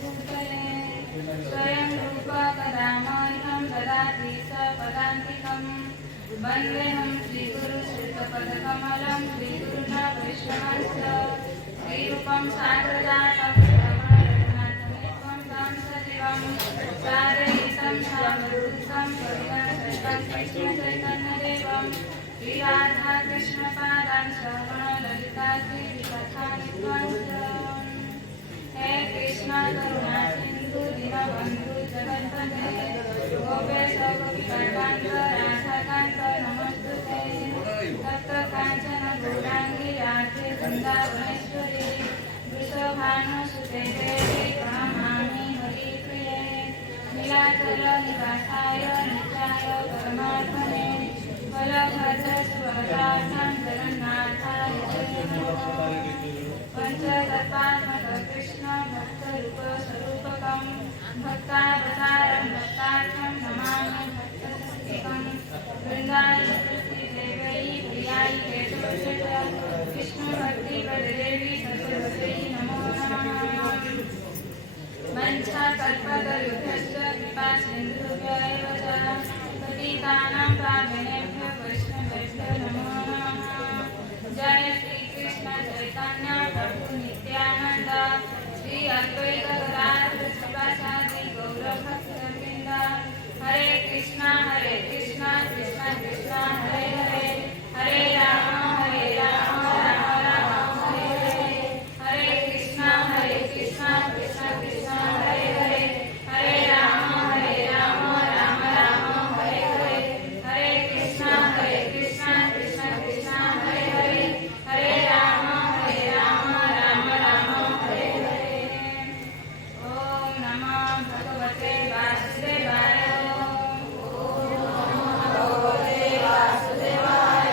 भूतले स्वयं रूप कदा मह्यं ददाति सपदान्तिकम् वन्देऽहं श्रीगुरु श्रीपदकमलं श्रीगुरुन् वैष्णवंश्च श्रीरूपं साग्रजातं श्रवणरघुनाथमेकं तं सजीवं सारयितं सामरूपं कवितं कृष्णचैतन्यदेवं श्रीराधा कृष्णपादान् श्रवणललिता श्रीविकथानित्वंश्च हे कृष्ण करुणा सिन्धु दीनबन्धु जगत्पते गोपेश गोपिकान्त राधाकान्त नमस्तुते तप्त काञ्चन गौराङ्गी राधे वृन्दावनेश्वरी वृषभानुसुते देवी प्रणमामि हरिप्रिये नीलाचल निवासाय नित्याय परमात्मने बलभद्र सुभद्रार्थं जगन्नाथाय ते नमः पंचतत्त्वात्मक कृष्ण भक्तरूपस्वरूपकं भक्तावतारं भक्तार्थं नमामि भक्तसुखिकं वृन्दावनदेवै प्रियाय केशवस्य विष्णुभक्तिपददेवी सरस्वत्यै नमो नमः वञ्चाकल्पतरुभ्यश्च कृपासिन्धुभ्य एव च पतितानां पावनेभ्यो वैष्णवेभ्यो नमो नमः जय श्री कृष्ण चैतन्य प्रभु नित्यानंद श्री अद्वैत गदाधर शिवासादि गौर भक्तवृंद हरे कृष्णा कृष्ण कृष्ण हरे हरे हरे राम राम राम हरे हरे हरे कृष्णा कृष्ण कृष्ण हरे हरे हरे राम राम राम हरे हरे हरे कृष्णा कृष्ण कृष्ण हरे हरे हरे राम राम राम हरे हरे ओम नमो भगवते वासुदेवाय ओम नमो भगवते वासुदेवाय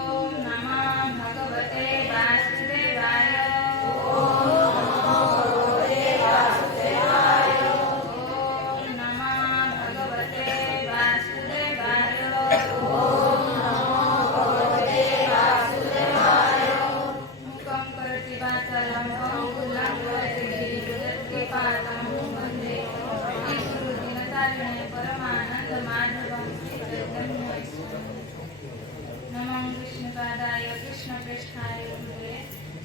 ओम नमो भगवते वासुदेवाय मुखं करोति वाचालं पङ्गुलं करोति गिरिजगत्कृपातं वन्दे श्रीगुरुदीनतारिणे परमानन्दमाधवं श्रीचैतन्यईश्वरं नमो कृष्णपादाय कृष्णप्रेष्ठाय वन्दे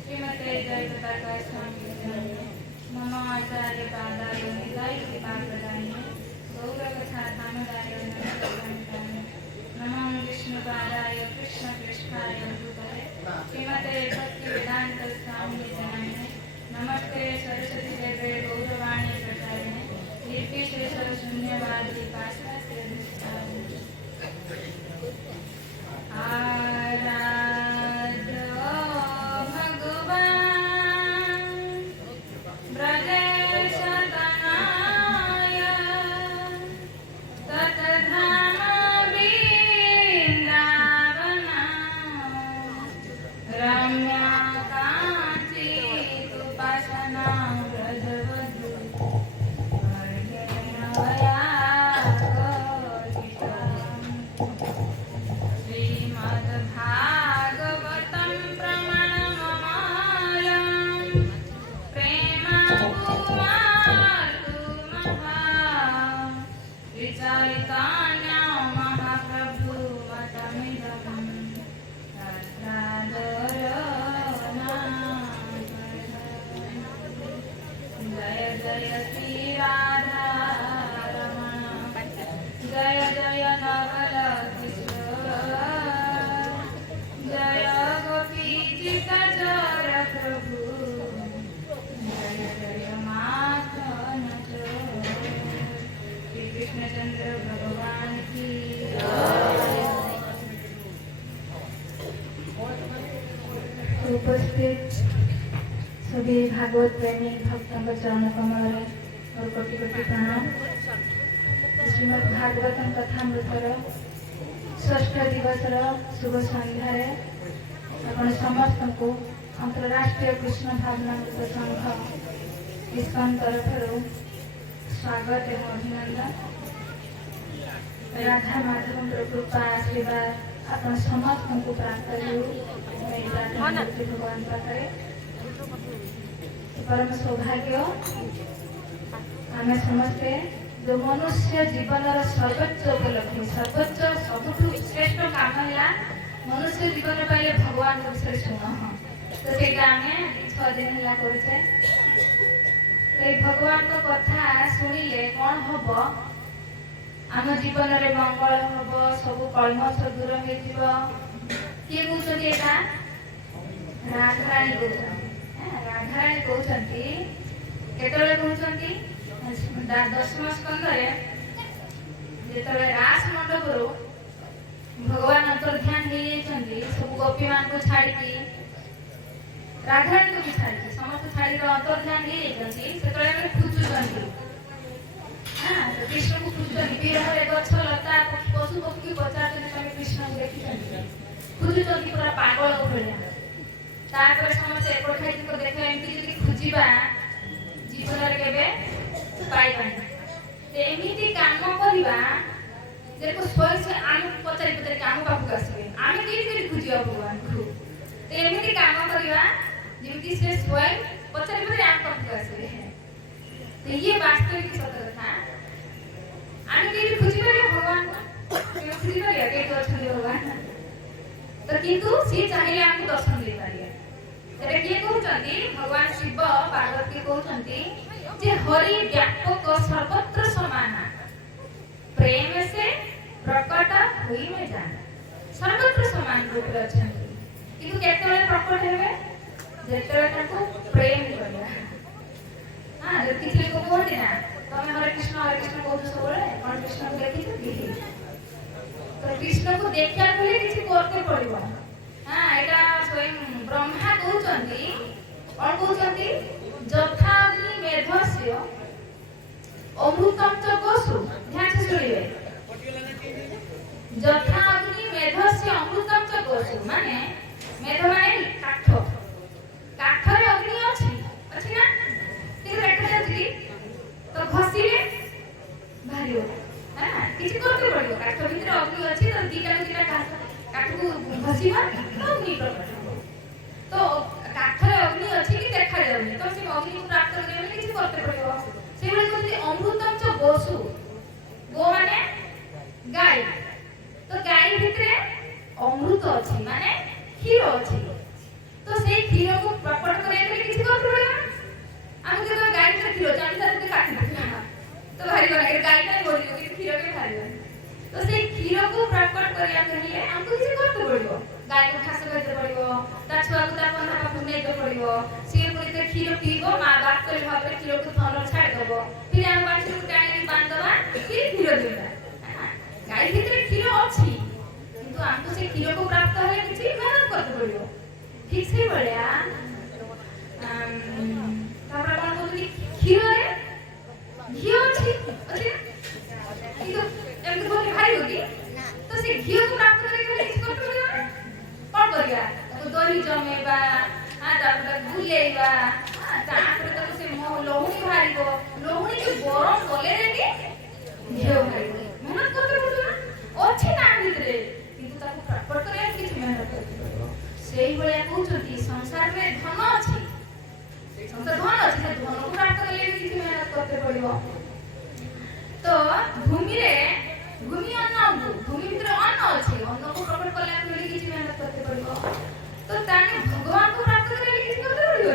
श्रीमते जयप्रकाश स्वामिने नमो आचार्यपादाय नितायकृपाप्रदायिने गौरकथाधामदाय नमस्काराय नमो विष्णुपादाय कृष्णप्रेष्ठाय भूतले श्रीमते भक्तिवेदान्त स्वामिने नमस्ते सरस्वती देवे गौरवाणी प्रचारिणे निर्विशेष शून्यवादी पाश्चात्य आराध्य भगवान् ब्रजेशतनाय ततधाम वृन्दावना रम्या काञ्चीतुपासना व्रजवधू श्रीमद्भागवतं प्रमाणममालं प्रेमापुमातुमहा विचैतन्य महाप्रभुमतमिदं जय जय श्री राधा रमण जय जय नवल किशोर जय गोपीचितचर प्रभु जय जय माखन चोर श्री कृष्णचंद्र भगवान की उपस्थित सभी भागवत प्रेमी भक्तों का चरण कमल और कोटि कोटि प्रणाम। श्रीमद् भागवतम कथामृतर षष्ठ दिवस शुभ संध्यार आपण समस्त को अंतरराष्ट्रीय कृष्ण भावनामृत संघ इस्कन तरफ स्वागत एवं अभिनंदन। राधा माधव कृपा आशीर्वाद आपण समस्त को प्राप्त हो भगवान पाखे परम सौभाग्य आम समस्ते जो मनुष्य जीवन सर्वोच्च उपलब्धि सर्वोच्च सबुठ श्रेष्ठ काम है मनुष्य जीवन पाइले भगवान विषय शुण तो सेटा आम 6 दिन है करे भगवान को कथा शुणिले कौन हम आम जीवन में मंगल हम सब कलमश दूर हो किए कहते राधाराणी राधाराणी कहते केतले कहते दशम स्कंदे जो रास मंडप भगवान अंतर्ध्यान हो सब गोपी मान को छाड़ी राधाराणी को भी छाड़ी समस्त छाड़ी अंतर्ध्यान हो खोजुंट हाँ कृष्ण को खोजुंट विरह गछ लता पशु पक्षी पचार तुम कृष्ण को देखी खोजुंट पूरा पागल भाया समस्त एकठाई देख एमती खोजा जीवन के एमती काम करवा देखो स्वयं से आम पचारि पचारि आम पाखक आसवे आम कहीं खोजा भगवान को एमती काम करवा जमी से स्वयं पचारि पचारि आम पाखक आसवे ये वास्तविक सत कथा आम कहीं खोजी पारे भगवान खोजी पारे कहीं अच्छा भगवान तो किंतु सी चाहिए आमको दर्शन दे पारे सेटा किए कहते भगवान शिव पार्वती कहते जे हरि व्यापक सर्वत्र समान प्रेम से प्रकट हुई में जाना सर्वत्र समान रूप में अच्छा किंतु केतले प्रकट हेबे जेतले ताको प्रेम करबा हां जो किछि को कहते ना तमे हरे कृष्ण कहू सबले कोन कृष्ण को देखि छी तो कृष्ण को देखिया पहिले किछि करते पड़िबो हां एटा स्वयं ब्रह्मा कहउचंती और कहउचंती जथाग्नि मेधस्य अमृतम च गोसु ध्यान से सुनिए जथाग्नि मेधस्य अमृतम च गोसु माने मेध माने काठ काठरे अग्नि अछि ना ठीक देखा जाउची तो घसीले भारियो हां किछि करते पड़ियो काठ भीतर अग्नि अछि तो दीटा काठ को घसीबा तो अग्नि प्रकट तो काठरे अग्नि अछि कि देखा जाउनी तो से अग्नि को प्राप्त करने में किछि करते पड़ियो से बोले कहते अमृतम च गोसु गो माने गाय तो गाय भितरे अमृत अछि माने क्षीर अछि तो से क्षीर को प्रकट करे के किछि करते पड़ियो हम के तो गाय के क्षीर जानि साथे काटि देना तो भारी बने गाय नै बोलियो कि क्षीर के भारी तो से क्षीर को प्रकट करिया कहले हमको किछि करते पड़ियो गाय को घास देते पड़ियो ता छुआ को ता बंधा पाखु नै दे पड़ियो से पुरी ते क्षीर पीबो मां बात कर भाबरे क्षीर को थन छाड़ देबो फिर हम बाछी को टाणी बांध दबा फिर क्षीर देबा गाय भीतर क्षीर अछि किंतु हमको से क्षीर को प्राप्त होले किछि मेहनत करते पड़ियो ठीक से बळिया तापर कोन कहली क्षीर रे घी अछि किंतु एम बहुत भारी होगी तो से घी को प्राप्त करे के किछि करते पड़ियो कौन करिया तो दही जमेबा हां तापर गुलेबा तापर तो से लोहुनी भारीबो लोहुनी के गरम कले रे कि घेउ भारीबो मेहनत करते पड़ो अछि ना भीतरे किंतु ताको प्रकट करे किछि मेहनत करते सेही भलिया कहउछथि संसार में धन अछि संसार धन अछि से धन को प्राप्त करे किछि मेहनत करते पड़िबो तो भूमि अन्न भूमि भीतर अन्न अछि अन्न को प्रकट करले के लिए किछि मेहनत करते पड़िबो तो ताने भगवान को प्राप्त करे लिए किछि करते पड़िबो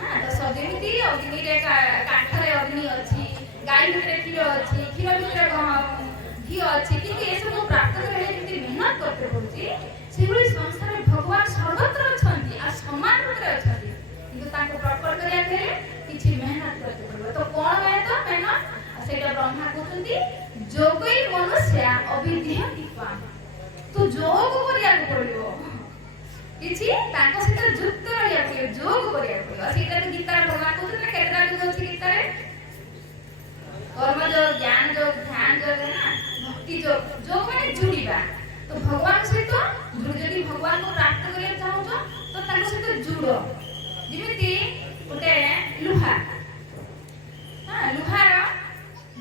हां तो सजेमिति अग्नि रे काठरे अग्नि अछि गाय भीतर क्षीर अछि क्षीर भीतर घी अछि कि ए सब प्राप्त करे लिए मेहनत करते पड़छि सेबुली संसार में भगवान सर्वत्र अछंती आ समान रूप रे अछंती किंतु ताको प्रकट करिया के किछि मेहनत करते पड़िबो तो कोन मेहनत सेटा ब्रह्मा कहउछंती जोगई मनुष्य अविद्या दीपा तो जोग करिया पड़िबो किछि ताको सहित जुक्त रहिया पड़िबो जोग करिया पड़िबो सेटा तो गीता भगवान कहउछन ना केतरा जो अछि गीता रे कर्म जो ज्ञान जो ध्यान जो है ना भक्ति जो जो माने जुड़ीबा तो भगवान सहित जदि भगवान को प्राप्त करिया चाहौ तो ताको सहित जुड़ो जेमिति ओटे लुहा हां लुहार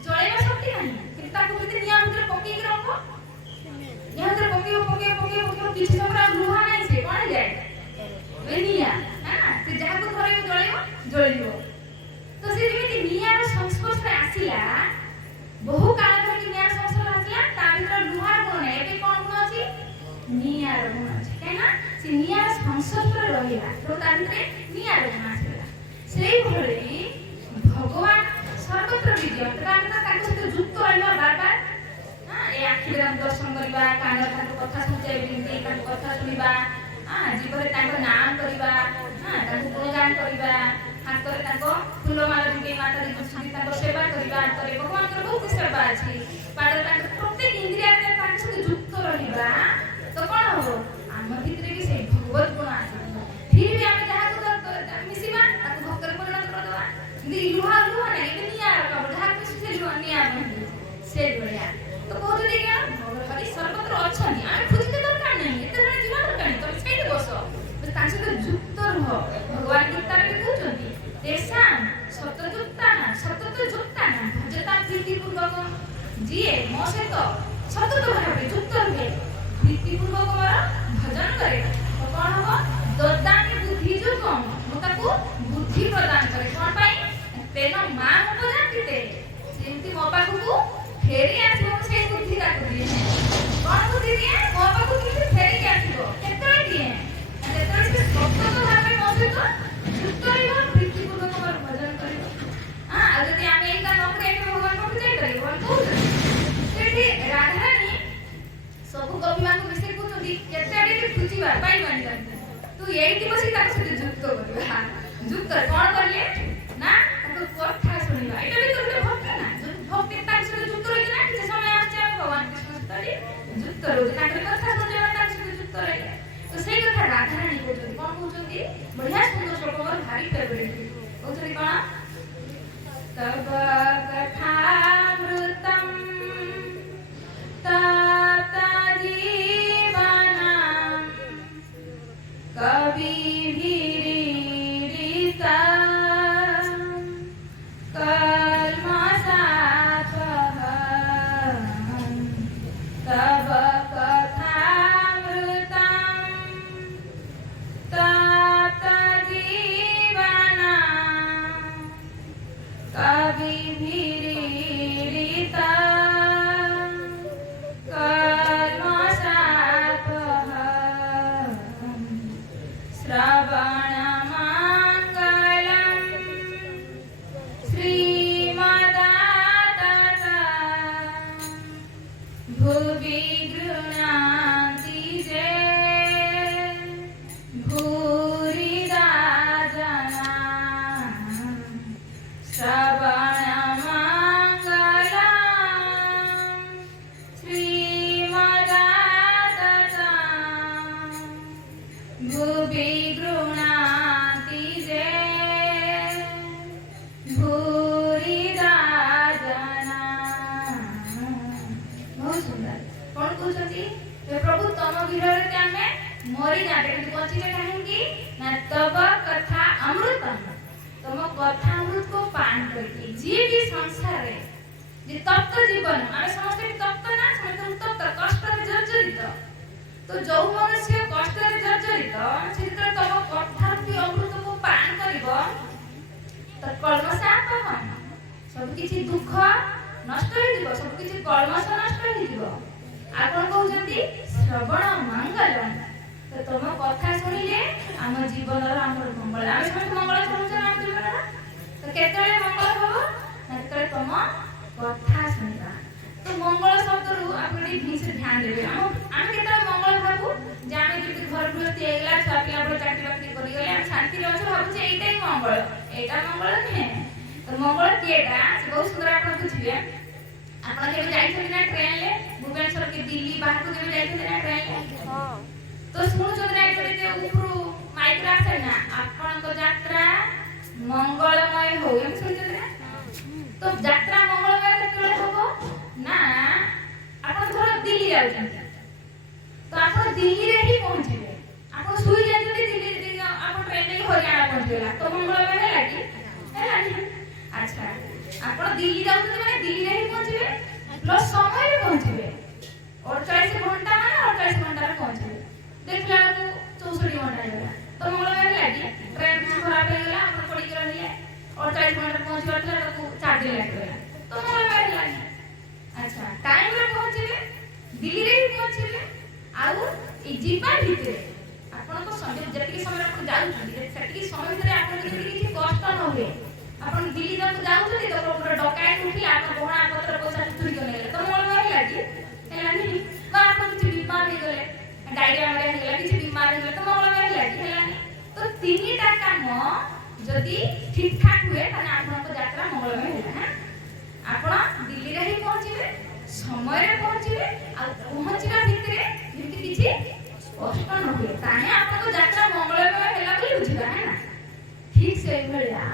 जळेबा शक्ति नाही कि ताको भीतर निया भीतर पकई के रखो निया भीतर पकई किछि समय लुहा नाही से कोन जाय निया हां से जहा को धरे जळेबो तो से जेमिति नियार ସଂସ୍ପର୍ଶରେ ଆସିଲା ବହୁ କାଳ ଧରିକି ନିଆଁର ସଂସ୍ପର୍ଶରେ ଆସିଲା ତା ଭିତରେ ଲୁହାର ଗୁଣ ନାହିଁ ଏବେ କଣ ଗୁଣ ଅଛି ନିଆଁର ଗୁଣ ଅଛି କାହିଁକିନା ସେ ନିଆଁର ସଂସ୍ପର୍ଶରେ ରହିଲା ତ ତା ଭିତରେ ନିଆଁର ଗୁଣ ଆସିଲା ସେଇଭଳି ଭଗବାନ ସର୍ବତ୍ର ବିଦ୍ୟମାନ ତେବେ ଆମେ ତାଙ୍କ ସହିତ ଯୁକ୍ତ ରହିବା ବାରବାର ଏ ଆଖିରେ ତାଙ୍କୁ ଦର୍ଶନ କରିବା କାନରେ ତାଙ୍କ କଥା ଶୁଣିବା ତାଙ୍କ କଥା ଶୁଣିବା ଜୀବରେ ତାଙ୍କ ନାମ କରିବା ତାଙ୍କୁ ଗୁଣଗାନ କରିବା ହାତରେ ତାଙ୍କ ଫୁଲମାଳ ଦେଇ ମାତା ଦେଖୁଛନ୍ତି ତାଙ୍କ ସେବା କରିବା ହାତରେ ଭଗବାନଙ୍କର ବହୁତ ସେବା ଅଛି ପାଦରେ ତାଙ୍କ ପ୍ରତ୍ୟେକ ଇନ୍ଦ୍ରିୟରେ ତାଙ୍କ ସହିତ ଯୁକ୍ତ ରହିବା ତ କଣ ହବ ଆମ ଭିତରେ ବି ସେଇ ଭଗବତ ଗୁଣ ଆସିବ ଫିର ବି ଆମେ ଯାହାକୁ ମିଶିବା ତାକୁ ଭକ୍ତରେ ପରିଣତ କରିଦେବା କିନ୍ତୁ ଲୁହା ନାହିଁ ଏବେ ନିଆଁ ରଖବ ଯାହାକୁ ମିଶୁଛେ ନିଆଁ ବନ୍ଧୁ ସେଇଭଳିଆ ତ କହୁଛନ୍ତି କ'ଣ ହରି ସର୍ବତ୍ର ଅଛନ୍ତି ଆମେ ଖୋଜିତେ ଦରକାର ନାହିଁ ଏତେ ଜଣେ ଯିବା ଦରକାର ନାହିଁ ତମେ ସେଇଠି ବସ ତାଙ୍କ ସହିତ ଯୁକ୍ତ ରୁହ ଭଗବାନ ଗୀତାରେ ବି କହୁଛନ୍ତି ତେଷାଂ ସତତଯୁକ୍ତାନାଂ ଭଜତାଂ ପ୍ରୀତିପୂର୍ବକ ଯିଏ ମୋ ସହିତ ସତତ ଭାବରେ ଯୁକ୍ତ ରୁହେ ପ୍ରୀତିପୂର୍ବକ ମୋର ଭଜନ କରେ ତ କ'ଣ ହବ ଦଦାମି ବୁଦ୍ଧି ଯୋଗମ୍ ମୁଁ ତାକୁ ବୁଦ୍ଧି ପ୍ରଦାନ କରେ କ'ଣ ପାଇଁ ତେନ ମା ଉପଜାନ୍ତି ତେ ଯେମିତି ମୋ ପାଖକୁ ଫେରି ଆସିବ ମୁଁ ସେଇ ବୁଦ୍ଧି ତାକୁ ଦିଏ କ'ଣ ବୁଦ୍ଧି ଦିଏ ମୋ ପାଖକୁ କେମିତି ଫେରିକି ଆସିବ କେତେବେଳେ ଦିଏ ଯେତେବେଳେ ସେ ସତତ ଭାବରେ ମୋ ସହିତ ଯୁକ୍ତ ରହିବ ପ୍ରୀତିପୂର୍ବକ ମୋର ଭଜନ କରିବ ଆଉ ଯଦି ଆମେ ଏଇ କାମ କରିବା ଭଗବାନ ପାଖକୁ ଯାଇପାରିବ ଭଗବାନ କହୁଛନ୍ତି ସେଠି ରାଧାରାଣୀ ସବୁ ଗୋପୀମାନଙ୍କୁ ମିଶେଇ କହୁଛନ୍ତି କେତେ ଆଡେ ଖୋଜିବା ପାଇବାନି ତୁ ଏଇଠି ବସି ତାଙ୍କ ସହିତ ଯୁକ୍ତ କରିବା ଯୁକ୍ତ କ'ଣ କଲେ ନା ତାଙ୍କ କଥା ଶୁଣିବା ଏଇଟା ବି ତ ଗୋଟେ ଭକ୍ତି ନା ଭକ୍ତି ତାଙ୍କ ସହିତ ଯୁକ୍ତ ରହିଛି ନା କିଛି ସମୟ ଆସୁଛି ଆମେ ଭଗବାନ କୃଷ୍ଣ ସହିତ ଯୁକ୍ତ ରହୁଛି ତାଙ୍କର କଥା ଶୁଣିବା ତାଙ୍କ ସହିତ ଯୁକ୍ତ ରହିଲେ ତ ସେଇ କଥା ରାଧାରାଣୀ କହୁଛନ୍ତି କ'ଣ କହୁଛନ୍ତି ବଢିଆ ସୁନ୍ଦର ଶ୍ଲୋକ ମୋର ଭାରି ଫେଭରେଟ୍ କହୁଛନ୍ତି କ'ଣ ତବ କଥାମୃତମ୍ ତପ୍ତ ଜୀବନମ୍ କବିଭିରୀଡ଼ିତମ୍ କଲ୍ମଷାପହଂ ତବ भुवि गृह्णान्ति जे भूरिदा जनाः श्रवणमङ्गलं श्रीमदाततं भुवि गृह्णान्ति जे भूरिदा कौन कहते प्रभु तम विरह आमे मरी जाते कि बचिले काहेकि ना तब कथा अमृतम तम कथा अमृत को पान करके जे भी संसार रे जे तप्त जीवन आमे समस्त तप्त ना समस्त तप्त कष्ट रे जर्जरित तो जो मनुष्य कष्ट रे जर्जरित से तम कथा रूपी अमृत को पान करिवो तो कल्मषाप सब किछि दुख नष्ट हो जीव सब किछि कल्मष नष्ट हो जीव आपण कहउजंती श्रवण मंगलम तो तुम कथा सुनिले आम जीवन आम मंगल आम समस्त मंगल चाहूँ आम जीवन तो केतले मंगल हबो ना केतले तुम कथा सुनिबा तो मंगल शब्द रु आपण ठीक से ध्यान देबे आम केतले मंगल भाबू जे आम जेति घर गृहस्थी एगला छुआ पिला बड़ चाकरी बाकरी करि गले आम शांति रे अछ भाबू जे एटाई मंगल एटा मंगल नहे तो मंगल केटा से बहुत सुंदर आपण बुझिबे आपण केबे जाइछथि ना ट्रेन ले भुवनेश्वर के दिल्ली बाहर को केबे जाइछथि ना ट्रेन ले तो सुनु चंद्र आइछथि जे उपरु माइक आसे ना आपण को यात्रा मंगलमय हो हम सुनछथि ना तो यात्रा मंगलमय केतले होबो ना आपण धर दिल्ली जाउछथि तो आपण दिल्ली रे ही पहुंचबे आपण सुई जाइछथि दिल्ली आपण ट्रेन ले हरियाणा पहुंचला तो मंगलमय होला कि ହେଲା अच्छा आपण दिल्ली जाउछथि माने दिल्ली रे ही पहुंचबे प्लस समय रे पहुंचबे 48 घंटा माने 48 घंटा रे पहुंचबे देखला को 64 घंटा होला तो मंगलमय होला कि ट्रेन खराब हो गला आपण पड़ी के रहले 48 घंटा पहुंचबा तो 4 4 दिन लागला तो मंगलमय हेलानी। अच्छा टाइम रे पहुंचले दिल्ली रे पहुंचले आउ ई जीवा भितरे आपण को समय जति समय आपण जाउछथि सेति समय भितरे आपण जति किछि कष्ट न होए आपण दिल्ली जब जाउछथि तो पूरा डकायत उठी आपण कोहणा पत्र पैसा चुरी गले तो मंगलमय हेलानी हेलानी बा आपण किछि बीमार हे गले डायरिया मारे हेला किछि बीमार हे गले तो मंगलमय हेलानी तो तीनटा काम जदि ठीक ठाक हुए ताने आपनको यात्रा मंगलमय होला। आपण दिल्ली रे ही पहुंचीबे समय रे पहुंचीबे आ पहुंचीबा भितरे जेमति किछि कष्ट न हुए ताने आपनको यात्रा मंगलमय होला बोली बुझिबा है ना। ठीक से भलिया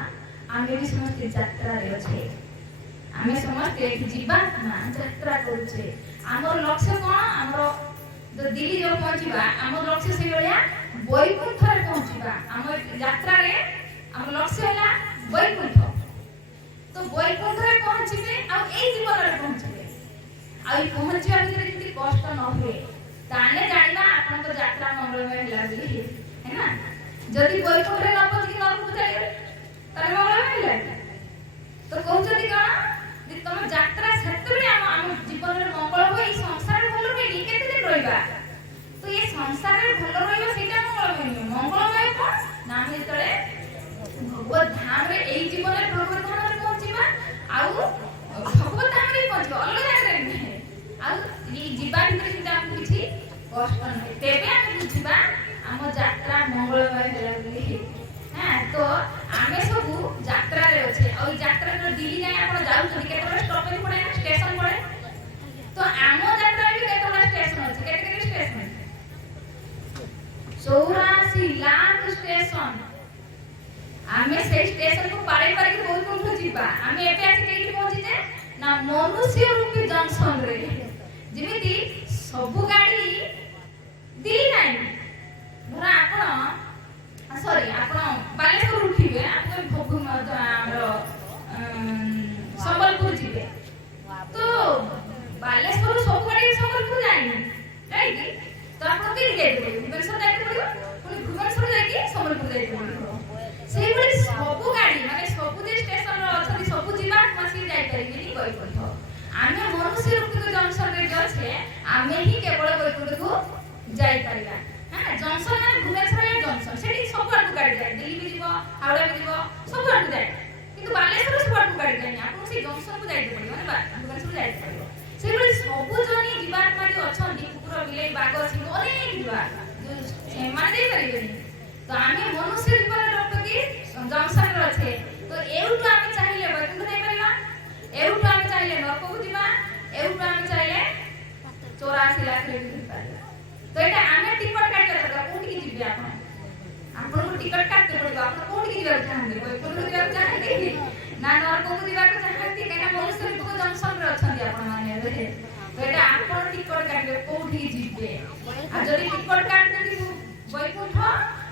आमे भी समस्त यात्रा रे अछि आमे समस्त एक जीवात्मा यात्रा करूछे हमर लक्ष्य कोन हमर जो दिल्ली जो पहुंचीबा हमर लक्ष्य से भलिया वैकुंठ रे पहुंचीबा हमर यात्रा रे हमर लक्ष्य होला वैकुंठ तो वैकुंठ रे पहुंचीबे आ ए जीवन रे पहुंचीबे आ ई पहुंचीबा भितर जति कष्ट न होए ताने जानिबा आपन को यात्रा मंगलमय होला बोली है ना। जदि वैकुंठ रे न पहुंची नरक को जाइबे ताने मंगलमय होला तो कहउछथि कोन जे तम यात्रा क्षेत्र में हम जीवन रे मंगल होए ई संसार भलो होए नी केते दिन रहइबा तो ये संसार रे भलो रहइबा सेटा मंगलमय कोन नाम जेतले भगवत धाम रे एई जीवन रे भगवत धाम रे पहुंचीबा आउ भगवत धाम रे पहुंचबा अलग जागे रे आउ ई जीवा भितर सिधा हम किछि कष्ट नै तेबे हम बुझिबा हम यात्रा मंगलमय होला बोली। हां तो आमे सब यात्रा रे अछि आ ई यात्रा रे दिल्ली जाय आपण जाउ छथि केतरा स्टॉपेज पड़े स्टेशन पड़े तो आमो यात्रा रे केतरा स्टेशन अछि केते स्टेशन 84 लाख स्टेशन आमे से स्टेशन को पारे पारे के बहुत कोन जीवा आमे एपे आसी केही पहुंची जे ना मनुष्य रूपी जंक्शन रे जेमिति सब गाड़ी दिल्ली नाही धर आपण सॉरी आपण बालेश्वर उठिबे आपण भोगु हमरो संबलपुर जिबे तो बालेश्वर सब गाड़ी संबलपुर जाइनी राइट तो आपण दिल्ली जाइबे भुवनेश्वर जाइते पड़िबो पुनी भुवनेश्वर जाइके संबलपुर जाइते पड़िबो सेही बड़ी सब गाड़ी माने सब जे स्टेशन रो अछथि सब जीवा मसी जाय परिबेनी वैकुंठ आमे मनुष्य रूपी जंक्शन रे जछे आमे ही केवल वैकुंठ को जाय परिबा हां जंक्शन माने भुवनेश्वर या जंक्शन सेठी सब आडू गाड़ी जाय दिल्ली भी जीवो हावड़ा भी जीवो सब आडू जाय किंतु बालेश्वर सब आडू गाड़ी जाय आपन से जंक्शन को जाय परिबो माने भुवनेश्वर जाय परिबो सेही बड़ी सब जनी जीवात्मा जो अछथि कुकुर बिलाई बाग अछि अनेक जीवा जो माने जाय परिबेनी तो आमे मनुष्य जीवन रखकी जंक्शन रे अछि तो एउटु आमे चाहिए वैकुंठ जाय परिबा एउटु आमे चाहिए नरक को जीवा एउटु आमे चाहिए 84 लाख रे भी परिबा तो एटा आमे टिकट काटले पड़बा कोठी की जीबे आपण को टिकट काटते पड़बा आपण कोठी की जीबा चाहंदे वैकुंठ जीबा चाहंदे ना नरक को जीबा को चाहंदे केना मनुष्य को जंक्शन रे अछंदी आपण माने रे तो एटा आपण टिकट काटले कोठी की जीबे आ जदी टिकट काटते वैकुंठ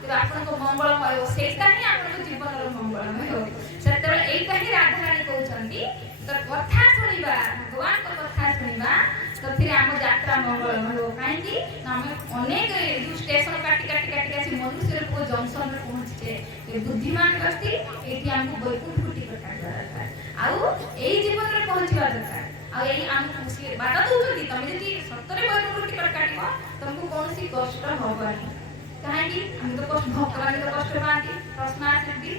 तो आपण को मंगलमय हो सेटा ही आपण को जीवन रो मंगलमय हो सेतबे एटा ही राधा रानी कहउछंती तो कथा सुनिबा भगवान को कथा सुनिबा तो फिर हम यात्रा मंगलमय हो काहे कि हमें अनेक जो स्टेशन काटी काटी काटी काटी मनुष्य को जंक्शन रे पहुंचते ए बुद्धिमान व्यक्ति एठी हमको वैकुंठ को टिकट काटबा दरकार आउ एई जीवन रे पहुंचबा दरकार आ एई हमको खुशी बात दउछंती तमे जति सत्तरे वैकुंठ टिकट काटिबो तुमको कोनसी कष्ट होबनी काहे कि हम तो कष्ट भगवान को कष्ट पाती प्रश्न आछथि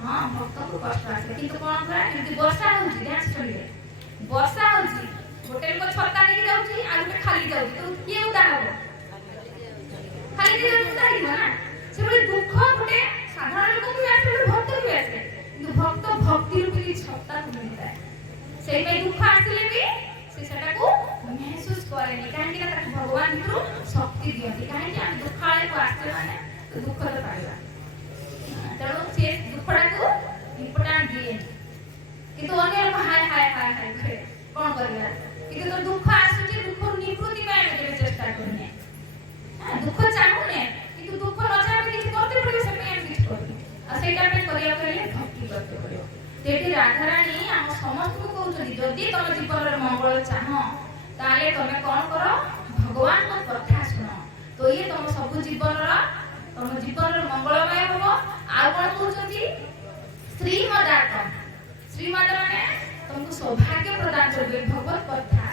हां भक्त को कष्ट आछे किंतु कोन करा किंतु वर्षा होउची ध्यान सुनिबे वर्षा होउची होटल को छत्ता लेके जाउची आ गोटे खाली जाउची तो के उदा हबो खाली जे उदा हिबो ना से बड़ी दुख गोटे साधारण लोक भी आसे भक्त भी आसे किंतु भक्त भक्ति रूपी छत्ता को मिलता है सेई पे दुख आसिले भी से सेटा को महसूस करेनी काहे कि ना भगवान भितरु शक्ति दियंती काहे कि हम दुखाले को आसे माने तो दुख तो पाइबा तेणु से दुखड़ा को इम्पोर्टेंट दिए किंतु अन्य हाय हाय हाय हाय करे कोन करबा किंतु तो दुख आसुची दुख निवृत्ति पाए में चेष्टा करने हां दुख चाहूने किंतु दुख न चाहे किछ करते पड़े से पे हम किछ करी आ सेटा पे करिया करे भक्ति करते पड़े तेठी राधा रानी हम समस्त को कहउछथि जदि तम जीवन रे मंगल चाहो ताले तमे कोन करो भगवान को कथा सुनो तो ये तम सब जीवन रा तम जीवन रे मंगलमय होबो आ कोन कहउछथि श्रीमदातम श्रीमद माने सौभाग्य प्रदान करबे भगवत कथा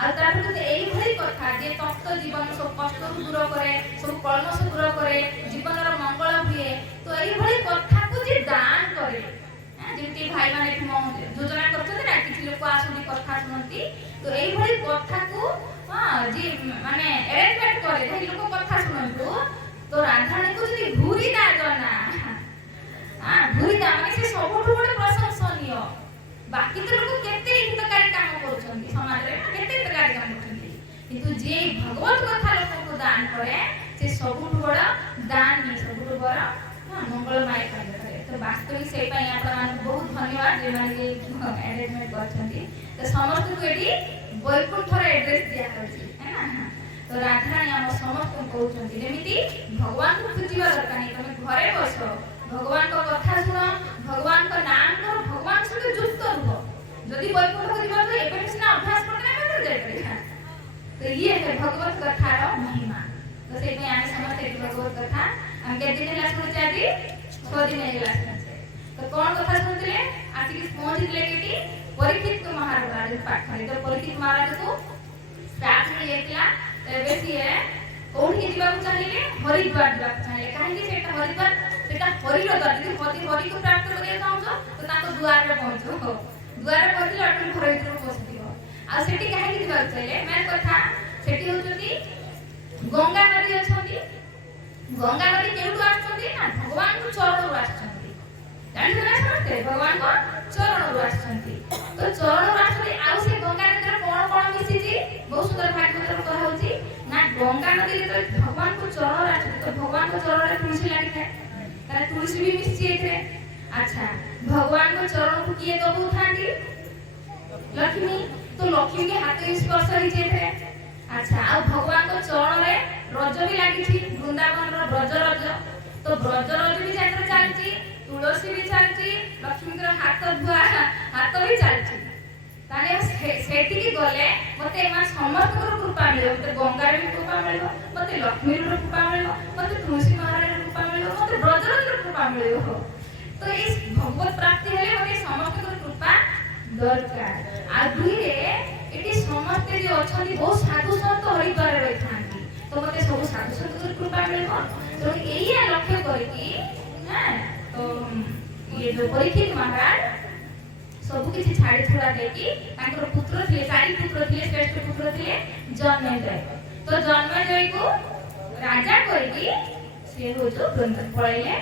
आ तापर तो एई भली कथा जे तप्त जीवन सब कष्ट दूर करे सब कलमश दूर करे जीवन रो मंगल हुए तो एई भली कथा को जे दान करे जेमती भाई माने योजना करछन ना किछि लोक आसुनी कथा सुनती तो एई भली कथा को जी माने अरेंजमेंट करे जे लोक कथा सुनंतु तो राधाराणी को जदी भूरी दा जना भूरी दा माने से सबठु बड़ प्रशंसनीय बाकी तो लोक केते हितकारी काम करूछंती समाज रे केते हितकारी काम करूछंती किंतु जे भगवत कथा लोक को दान करे से सबठु बड़ दान नि सबठु बड़ मंगलमय कार्य करे तो वास्तविक से पई आपण बहुत धन्यवाद जे माने अरेंजमेंट करछंती तो समस्त को एडी बैकुंठ रे एड्रेस दिया करछि है ना तो राधाराणी हम समस्त को कहउछंती जेमिति भगवान को पूजिबा दरकार नहीं तमे घरे बसो भगवान को कथा सुनो भगवान को नाम लो भगवान से जुक्त हो जदि बैकुंठ को जीवा तो एबे सिना अभ्यास करने में जाय परिहा तो ये है भगवत कथा रो महिमा तो से में आने समस्त भगवत कथा हम के दिन ला सुन चादी 6 दिन हेला तो कौन कथा सुनतिले आसी की पहुंचले केटी परीक्षित को महाराज पाखरे तो परीक्षित महाराज को साथ में लेतिला एबे सिए कोठी जीवा को चाहिए हरिद्वार जीवा को चाहिए काहे कि सेटा हरिद्वार सेटा हरिरो दर्दी पति हरि को प्राप्त करिया चाहछो तो ताको द्वार पे पहुंचो द्वार पे पहुंचले अटल घर भीतर पहुंचदियो आ सेठी काहे कि जीवा को चाहिए मैं कथा सेठी होचती गंगा नदी अछंती गंगा नदी केउटु आछंती ना भगवान को चरणो आछंती जानि ना समझते भगवान को चरणो आछंती तो चरणो आछंती आउ से गंगा नदी रे कोन कोन मिसिची बहुत सुंदर भागवत रे कहा होची ना गंगा नदी रे भगवान को चरणो आछंती तो भगवान को चरण रे तुलसी लागि थाए तारे तुलसी भी मिसिची एथे अच्छा भगवान को चरण को किए दबु थांती लक्ष्मी तो लक्ष्मी के हाथ स्पर्श ही जेथे अच्छा आ भगवान को चरण रे रज भी लागि छी वृंदावन रो ब्रज रज तो ब्रज रज भी जात्र चलची तुलसी भी चलची लक्ष्मी के हाथ भी चलची ताने सेठी की गले मते एमा समस्त को कृपा मिलो मते गंगा रे कृपा मिलो मते लक्ष्मी रो कृपा मिलो मते तुलसी महाराज रो कृपा मिलो मते ब्रज रज रो कृपा मिलो तो इस भगवत प्राप्ति हेले मते समस्त को कृपा दरकार आ दुई रे एटी समस्त जे अछनी बहुत साधु संत हरिद्वार रे थांती तो मते सब साधु संत को कृपा मिलो तो एया लक्ष्य करी कि हां तो ये जो परीक्षित महाराज सब किछि छाड़ी छुड़ा देकी तांकर पुत्र थिले चारि पुत्र थिले श्रेष्ठ पुत्र थिले जन्मेजय तो जन्मेजय को राजा कहिकी से होजो वृंदावन पळैले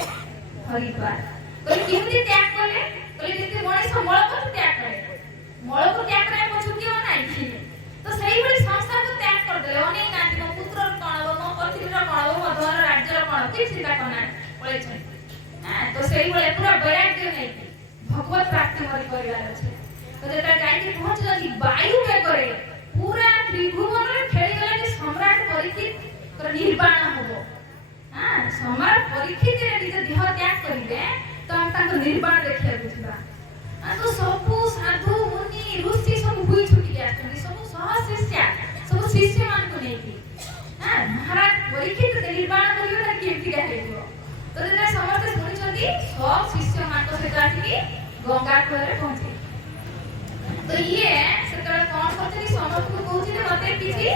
हरिद्वार कहि केमति त्याग कले कहि जेते मनीष मळ को त्याग करे मळ को त्याग करे पछु कियो नाही तो सही भली संस्था को त्याग कर देले अने कांति मो पुत्र कणव मो पति रो कणव मो धर राज्य रो कणव कि चिंता करना पळे छै हां तो सही भली पूरा वैराग्य नै भगवत प्राप्ति मरि परिवार अछि तो जेटा जाई के पहुंच जदी वायु में करे पूरा त्रिभुवन रे खेली गला जे सम्राट परीक्षित कर निर्वाण होबो हां सम्राट परीक्षित रे निज देह त्याग करिवे तो हम ताको निर्वाण देखिया बुझबा तो सब साधु मुनि ऋषि सब हुई छुटी के आछन सब सह शिष्य मान को नेकी हां महाराज परीक्षित निर्वाण करियो ना कीर्ति गाहेबो तो जेटा समस्त सुनिछंती सब शिष्य मान को सेटा आसी गंगा कूल रे पहुंचे तो ये सेटा कोन करछी समस्त को कहूची जे मते किछि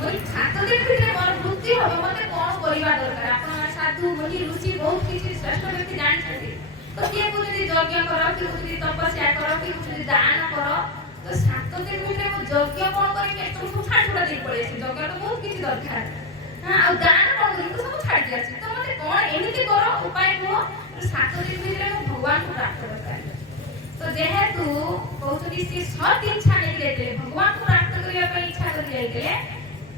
मोर छात्र दिन भितरे मोर वृत्ति हो मते कोन परिवार दरकार आपण साधु मुनि ऋषि बहुत किछि श्रेष्ठ व्यक्ति जानि छथि तो किए को यदि यज्ञ करो कि यदि तपस्या करो कि यदि दान करो तो सात दिन भितरे वो यज्ञ कोन करी के सब छाड़ छुड़ा दे पड़े छै यज्ञ तो बहुत किछि दरकार हां आ दान कोन करी तो सब छाड़ दिया छै तो मते कोन एमिति करो उपाय को सात दिन भितरे भगवान को प्राप्त करता तो जेहेतु कहउछी से सत इच्छा नहीं लेते भगवान को प्राप्त करिया पे इच्छा कर जाइले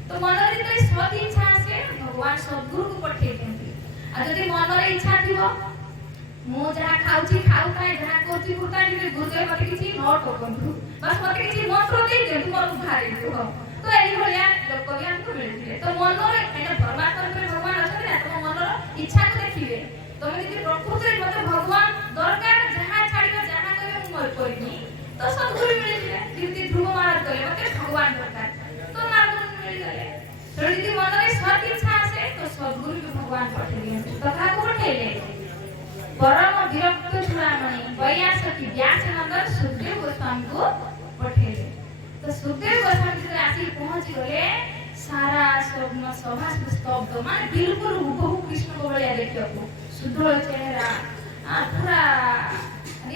तो मन रे तो सत इच्छा से भगवान सद्गुरु को पठे देंगे आ जदि मन रे इच्छा थिबो मु जहा खाउची खाउ काय जहा करची कुटा जे गुरुदेव मते किछि नोट करबो बस मते किछि मंत्र दे दे मोर उधारी दियो तो एई भलिया लोक भी हमको मिलथिले तो मन रे एटा परमात्मा रे भगवान अछन ना तो मन रे इच्छा को देखिबे तमे जदि प्रकृति रे मते भगवान दरकार जहा छाड़िबो जहा कबे मोर कोइनी तो सद्गुरु मिलिले जेति ध्रुव महाराज कहले मते भगवान दरकार तो नारद मिल गले तो यदि मन रे सत इच्छा आसे तो सद्गुरु भी भगवान पठे दिए तथा को पठेले परम विरक्त चूड़ामणि व्यास की व्यास नंदन सुखदेव गोस्वामी को पहुंची गले सारा स्वप्न सभा स्तब्ध माने बिल्कुल हुबहू कृष्ण को भलिया देखियो सुधळ चेहरा पूरा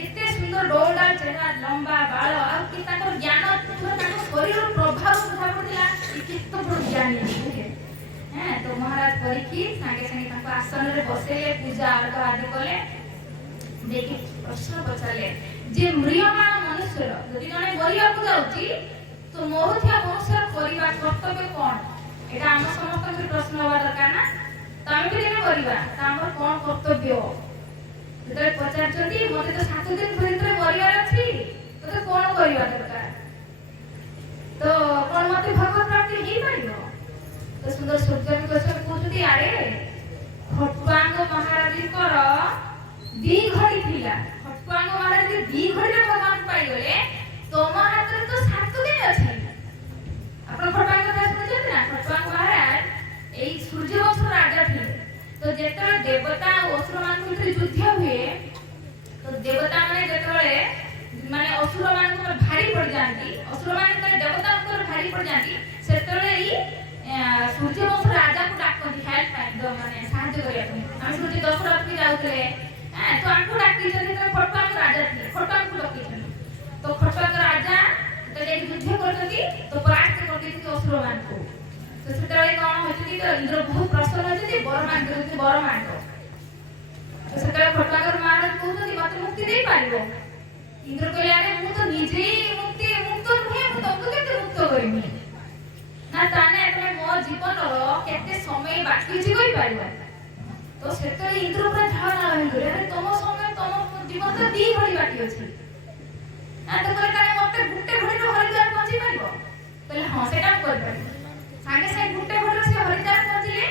एते सुंदर डोलडाल चेहरा लंबा बाल और कि ताकर ज्ञान पूरा ताकर शरीर प्रभाव बुझा पड़िला कित बड़ ज्ञानी हैं तो महाराज परीक्षित संगे संगे ताको आसन रे बसेले पूजा अर्घ आदि कले देखि प्रश्न पचाले जे म्रियमान मनुष्य यदि जने मरिया को जाउची तो मरुथिया मनुष्य करिबा कर्तव्य कोन एटा हम समस्त के प्रश्न होबा दरकार ना तो हम भी देने करिबा तामर कोन कर्तव्य जेतले पचारचंती मते तो 7 दिन भीतर मरियार अछि तो कोन करिबा दरकार तो कोन मते भगवत प्राप्ति ही पाइबो तो सुंदर सूर्य क्वेश्चन पूछुती आरे खटवांग महाराज कर दी घड़ी थिला खटवांग महाराज दी घड़ी रे भगवान पाई गले तोम हाथ रे तो 7 दिन अछि अपन खटवांग कथा सुनिछथि ना खटवांग महाराज एई सूर्य वंश राजा थिले तो जेतले देवता असुर मान भितर युद्ध हुए तो देवता माने जेतले माने असुर मान को भारी पड़ जांती असुर मान को देवता को भारी पड़ जांती सेतले सूर्य वंश राजा को डाकती हेल्प पाइ माने साहाय्य करिया हम सूर्य दशरथ के जाउतले तो आंको डाकी जने तो खटवांग राजा थे खटवांग को डाकी तो खटवांग राजा तो जे युद्ध करती तो परास्त करती थी असुर मान को तो सेतले कोन होती तो इंद्र बहुत प्रसन्न होती बर मांगते बर मांग तो सेतले खटवांग महाराज कहते मते मुक्ति दे पारिबो इंद्र कहले अरे मु तो निजे मुक्ति मुक्त नहे मु तुमको केते मुक्त करिमी ना ताने एतले मो जीवन रो केते समय बाकी छी कहि पारिबो तो सेतले इंद्र पूरा धारणा रहि गले अरे तुम समय तुम जीवन तो दी घड़ी बाकी अछि ना तो कहले ताने मते गुटे घड़ी रो हरिद्वार पहुंची पारिबो कहले हां सेटा कर पारिबो सागे सागे गुटे घड़ी से हरिद्वार पहुंचले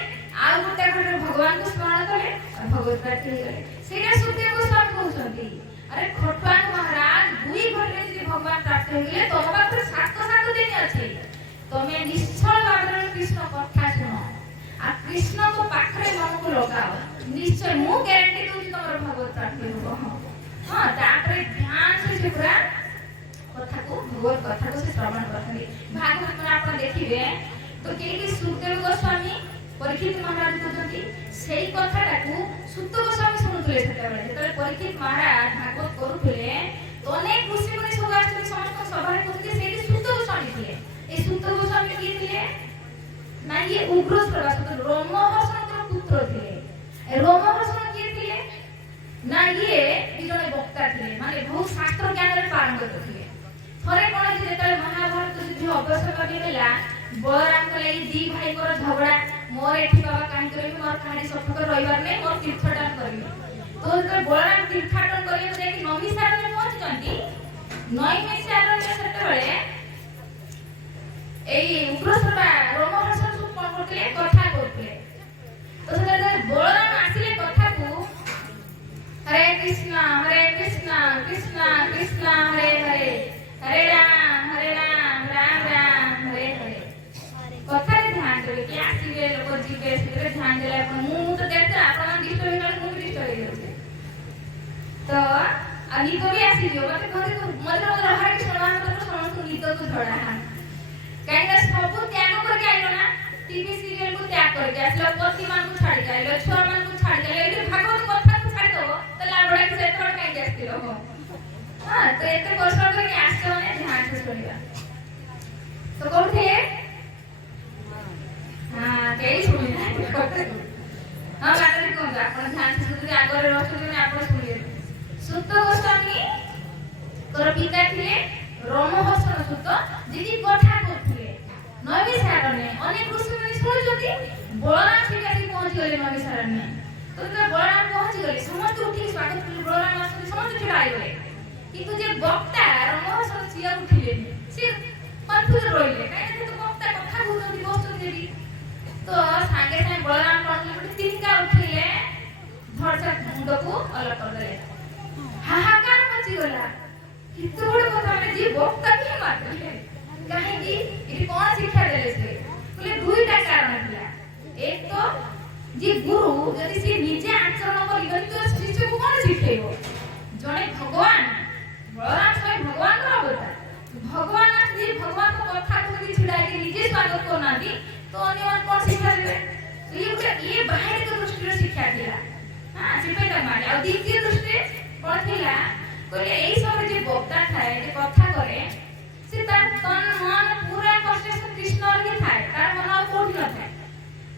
आ गुटे घड़ी भगवान को स्मरण कले और भगवत प्राप्ति गले सेटा सुखदेव गोस्वामी कहउछंती अरे खटवांग महाराज दुई घड़ी यदि भगवान प्राप्त हो गले तो पाखरे 7 दिन अछि तमे निश्चय भाବରେ कृष्ण कथा सुनो आ कृष्ण को पाखरे मन को लगाओ निश्चय मु गारंटी दूची तमर भगवत प्राप्ति हो हां तापरे ध्यान से पूरा कथा को भगवत कथा को से श्रवण करथि भागवत में आपण देखिबे तो केही सुखदेव गोस्वामी परीक्षित महाराज कहते सेही कथाटाकू सुत गोस्वामी शुणुले सेतेबेले जेतले परीक्षित महाराज भागवत करूथिले तो अनेक ऋषि मुनि सब आछथि समस्त सभा रे कहते सेही सुत गोस्वामी थिले ए सुत गोस्वामी की थिले ना ये उग्र प्रवासक रोमहर्षणकर पुत्र थिले ए रोमहर्षण की थिले ना ये जने वक्ता थिले माने बहुत शास्त्र ज्ञान रे पारंगत थिले थरे कोन जे जेतले महाभारत युद्ध अवश्य करिला बलराम कले दी भाई को झगड़ा मोर एठी बाबा काहे करे मोर कहानी सफकर रहिबार नै मोर तीर्थाटन करियो तो जे बलराम तीर्थाटन करियो जे कि नमिसार में पहुंच जंती नई मिसार में सेते बेले एई उग्रसभा रोमहर्षण सु कोन करतले कथा करतले तो सेते बलराम आसिले कथा को हरे कृष्ण कृष्ण कृष्ण हरे हरे हरे राम राम राम हरे हरे कथा रे ध्यान देबे कि आसीबे लोक जीवे सेते ध्यान देले अपन मु तो देखते आपण डिस्ट होई गल मु डिस्ट होई गेल तो अनि तो भी आसी जो मते कहते तो मते हरे कृष्ण नाम तो समस्त गीत को झड़ा काहे ना सब त्याग करके आइलो ना टीवी सीरियल को त्याग करके आइलो पति मान को छाड़ के आइलो छोरा मान को छाड़ के आइलो भागवत कथा को छाड़ दो तो लाबड़ा के सेत पर काहे जास्तिलो हो हां तो एते कष्ट करके आस्ते माने ध्यान से सुनिबा तो कोठे हां केई सुनि हां बाटरे कोन आपण ध्यान से सुनि आगरे रखले आपण सुनिए सुत गोस्वामी तोर पिता थिले रोमहर्षण सुत जिदी कथा करथिले नवी सारणे अनेक ऋषि मुनि सुनि जति बलराम सीताजी पहुंच गले नवी सारणे तो बलराम पहुंच गले समस्त उठी स्वागत कले बलराम आसले समस्त छिड़ा गले किंतु जे वक्ता रोमहर्षण सिया उठिले से कन्फ्यूज रहिले काहे तो वक्ता कथा कहउछथि बसुन देवी तो सांगे सांगे बलराम कोन तिनका उठिले धरसा मुंड को अलग कर देले हाहाकार मची गला कितु बड़ कथा में जी वक्ता भी मारले काहे कि इति कोन शिक्षा देले से बोले दुईटा कारण थिला एक तो जी गुरु यदि से निजे आचरण करियो तो शिष्य को कोन शिखेइबो जने भगवान बलराम स्वयं भगवान रो अवतार भगवान आज जी भगवान को कथा को यदि छिड़ाई के निजे स्वामी आ द्वितीय दृष्टि कोन थिला कहले एई सब जे बक्ता थाए जे कथा करे से तार तन मन पूरा कष्ट से कृष्ण रे थाए तार मन कोठी न थाए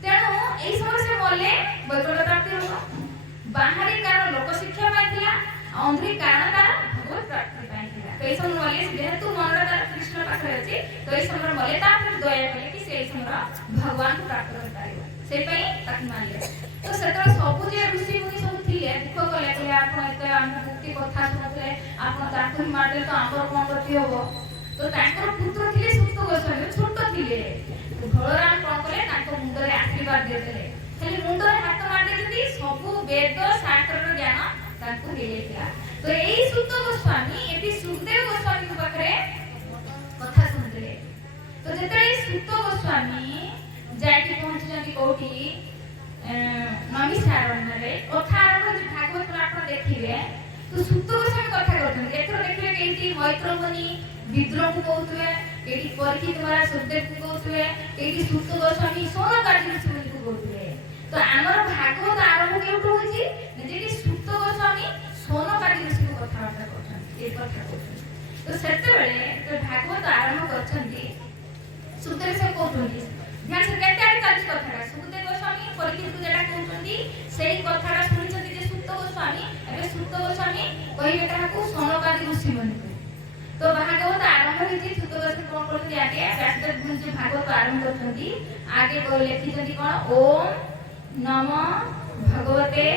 तेणु एई सब से बोले वैकुंठ प्राप्ति हो बाहरी कारण लोक शिक्षा पाइथिला अंदरी कारण तार भगवत प्राप्ति पाइथिला तो एई सब बोले जेहेतु मन रे तार कृष्ण पाखरे अछि तो एई सब बोले ता फिर दया कले कि से एई सब भगवान को प्राप्त कर पारिबो से पई ताकि मानले तो सेतर सब जे ऋषि मुनि सब थिले दुख कले कि आपण एते हम मुक्ति कथा सुनले आपण ताकु मारले तो आमर कोन गति होबो तो ताकर पुत्र थिले सुत गोस्वामी छोट थिले तो भोळराम कोन कले ताको मुंडरे आशीर्वाद देले खाली मुंडरे हाथ मार देति सब वेद शास्त्र रो ज्ञान ताको हेलेतिला तो एई सुत गोस्वामी एति सुखदेव गोस्वामी को पाखरे कथा सुनले तो जेते सुत गोस्वामी जायति पहुंचि कोठी नमिसारण्य रे कथा आरंभ जे भागवत में आपण देखिबे तो सुत गोस्वामी कथा करथन एथरो देखिबे केति मैत्र मुनि विद्रोह को कहउतवे केति परीक्षित द्वारा सुखदेव को कहउतवे केति सुत गोस्वामी सोना काजी सुनि को कहउतवे तो हमर भागवत आरंभ केउठो होछि जेति सुत गोस्वामी सोना काजी ऋषि को कथा वार्ता करथन ए कथा करथन तो सेते बेले तो भागवत आरंभ करछन्ती सुखदेव से कहउतन्ती ध्यान से केते आडी काजी कथा सुखदेव गोस्वामी परीक्षित को जेटा कहउतन्ती सेही कथाटा सुनिछन्ती जे सुत गोस्वामी एबे सुत गोस्वामी कहिबे काहाकू सोना काजी ऋषि बनि तो भागवत आरंभ होती सुत गोस्वामी कोन करथि आगे व्यासदेव मुनि जे भागवत आरंभ करथि आगे को लिखिथि कोन ओम नमो भगवते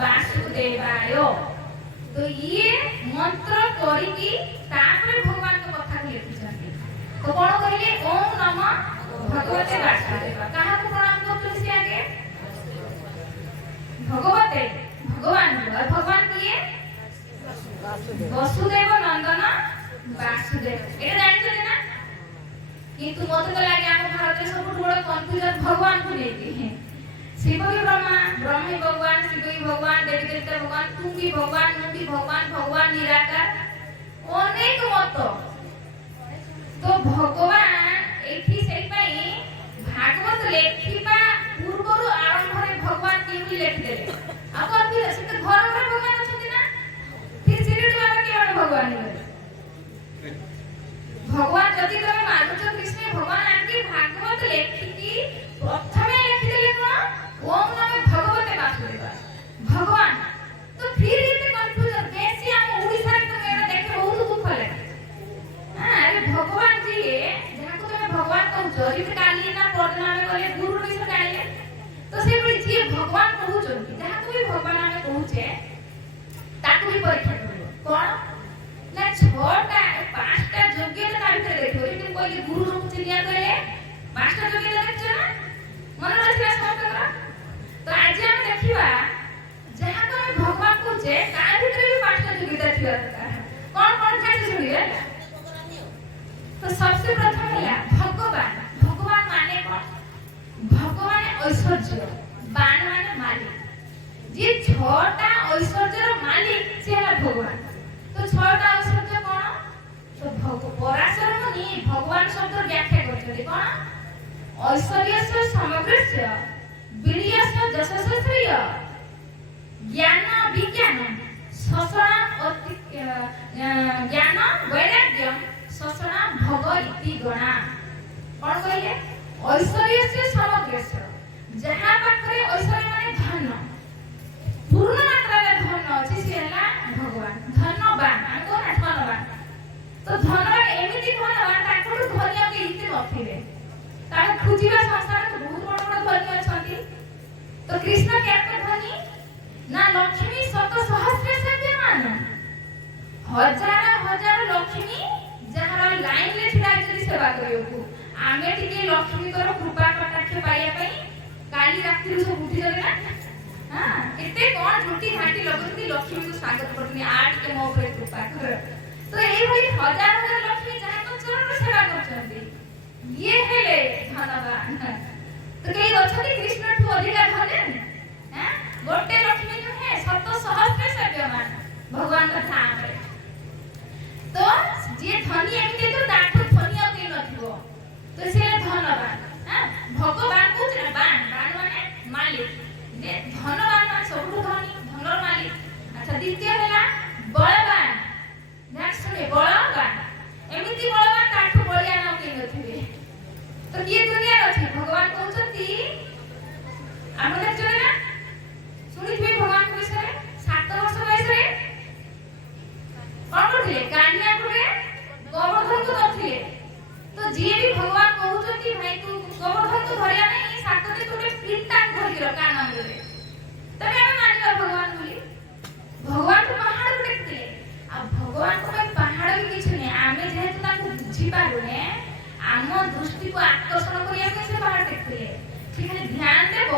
वासुदेवाय तो ये मंत्र करी की तापर भगवान को कथा को लिखिथि तो कोन कहले ओम नमो भगवते वासुदेवाय कहा को प्रणाम करथि से आगे भगवते भगवान भगवान किए वसुदेव नंदन वासुदेव ए जानते ना किंतु मत को लागे हम भारत रे सब बड़ कंफ्यूजन भगवान को लेके शिव भी ब्रह्मा ब्रह्म ही भगवान शिव भी भगवान देवी देवता भगवान तुम भी भगवान मैं भी भगवान भगवान निराकार अनेक मत तो भगवान एठी सेई पई भागवत लेखिबा पूर्वरु आरंभ रे भगवान केउ लेख देले आ कंफ्यूज से घर घर भगवान अछथि ना फिर सिरिडी बाबा के भगवान है भगवान जदि तमे मानुछ कृष्ण भगवान आके भागवत लेखिकी प्रथमे लेखि देले कोन ओम नमो भगवते वासुदेवाय भगवान तो फिर इते कंफ्यूजन बेसी हम ओडिसा रे तो एटा देखे बहुत दुख लागे हां अरे भगवान जी जाको तमे भगवान कहू जरित काली ना पढ़ना में गले गुरु विषय जानिले तो से बड़ी जी भगवान कहू जंती जाको भी भगवान हमें कहूचे ताकू भी परीक्षा करियो कोन ना छोटा पांचटा योग्यता ता भीतर देखो तुम कहले गुरु रूप चिनिया कहले पांचटा योग्यता देखछ ना मन रखिया समस्त तो आज हम देखिबा जहां को हम भगवान कहूचे ता भीतर भी पांचटा योग्यता थिया दरकार कोन खाइ सुनिए तो सबसे प्रथम है भगवान भगवान माने कोन भगवान ऐश्वर्य बाण माने मालिक जे छोटा ऐश्वर्यर मालिक से है भगवान तो छोटा ऐश्वर्य कोन तो पराशर मुनि भगवान शब्द व्याख्या करछथि कोन ऐश्वर्यस्य समग्रस्य वीर्यस्य यशस्य श्रेय ज्ञान विज्ञान शोषण ज्ञान वैराग्य शोषण भोग इति गणा कोन कहले ऐश्वर्यस्य समग्रस्य जहां पाखरे ऐश्वर्य माने धन पूर्ण मात्रा रे धन अछि से हला भगवान धनवान आको धनवान तो धनवान एमिति धनवान ताकरू धनिया के इते नथिबे तार खुजिबा संसार तो बहुत बड़ बड़ धनी अछंती तो कृष्ण केते धनी ना लक्ष्मी शत सहस्र से विमान हजार हजार लक्ष्मी जहां लाइन ले छिड़ा जदी सेवा करियो को आमे टिके लक्ष्मी कर कृपा कटाक्ष पाइया पई काली रात्रि रो सब उठी जले ना हां केते कोन झूठी घाटी लगती लक्ष्मी को स्वागत करनी आठ के मो पर कृपा कर तो एई भली हजार हजार लक्ष्मी जहां को चरण सेवा करछंती ये हेले धनवान तो केई अछती कृष्ण ठु अधिका धन हां गोटे लक्ष्मी नुहे शत सहस्र से विमान भगवान का धाम रे तो जे धनी एमिते तो दाठो धनी आ के नथिबो तो से धनवान हां भगवान को बाण बाण माने मालिक जे धनवान मान सबु धनी धनर मालिक ବୁଝିପାରୁନେ ଆମ ଦୃଷ୍ଟିକୁ ଆକର୍ଷଣ କରିବା ପାଇଁ ସେ ବାହାର ଦେଖିଥିଲେ। ସେ ଖାଲି ଧ୍ୟାନ ଦେବ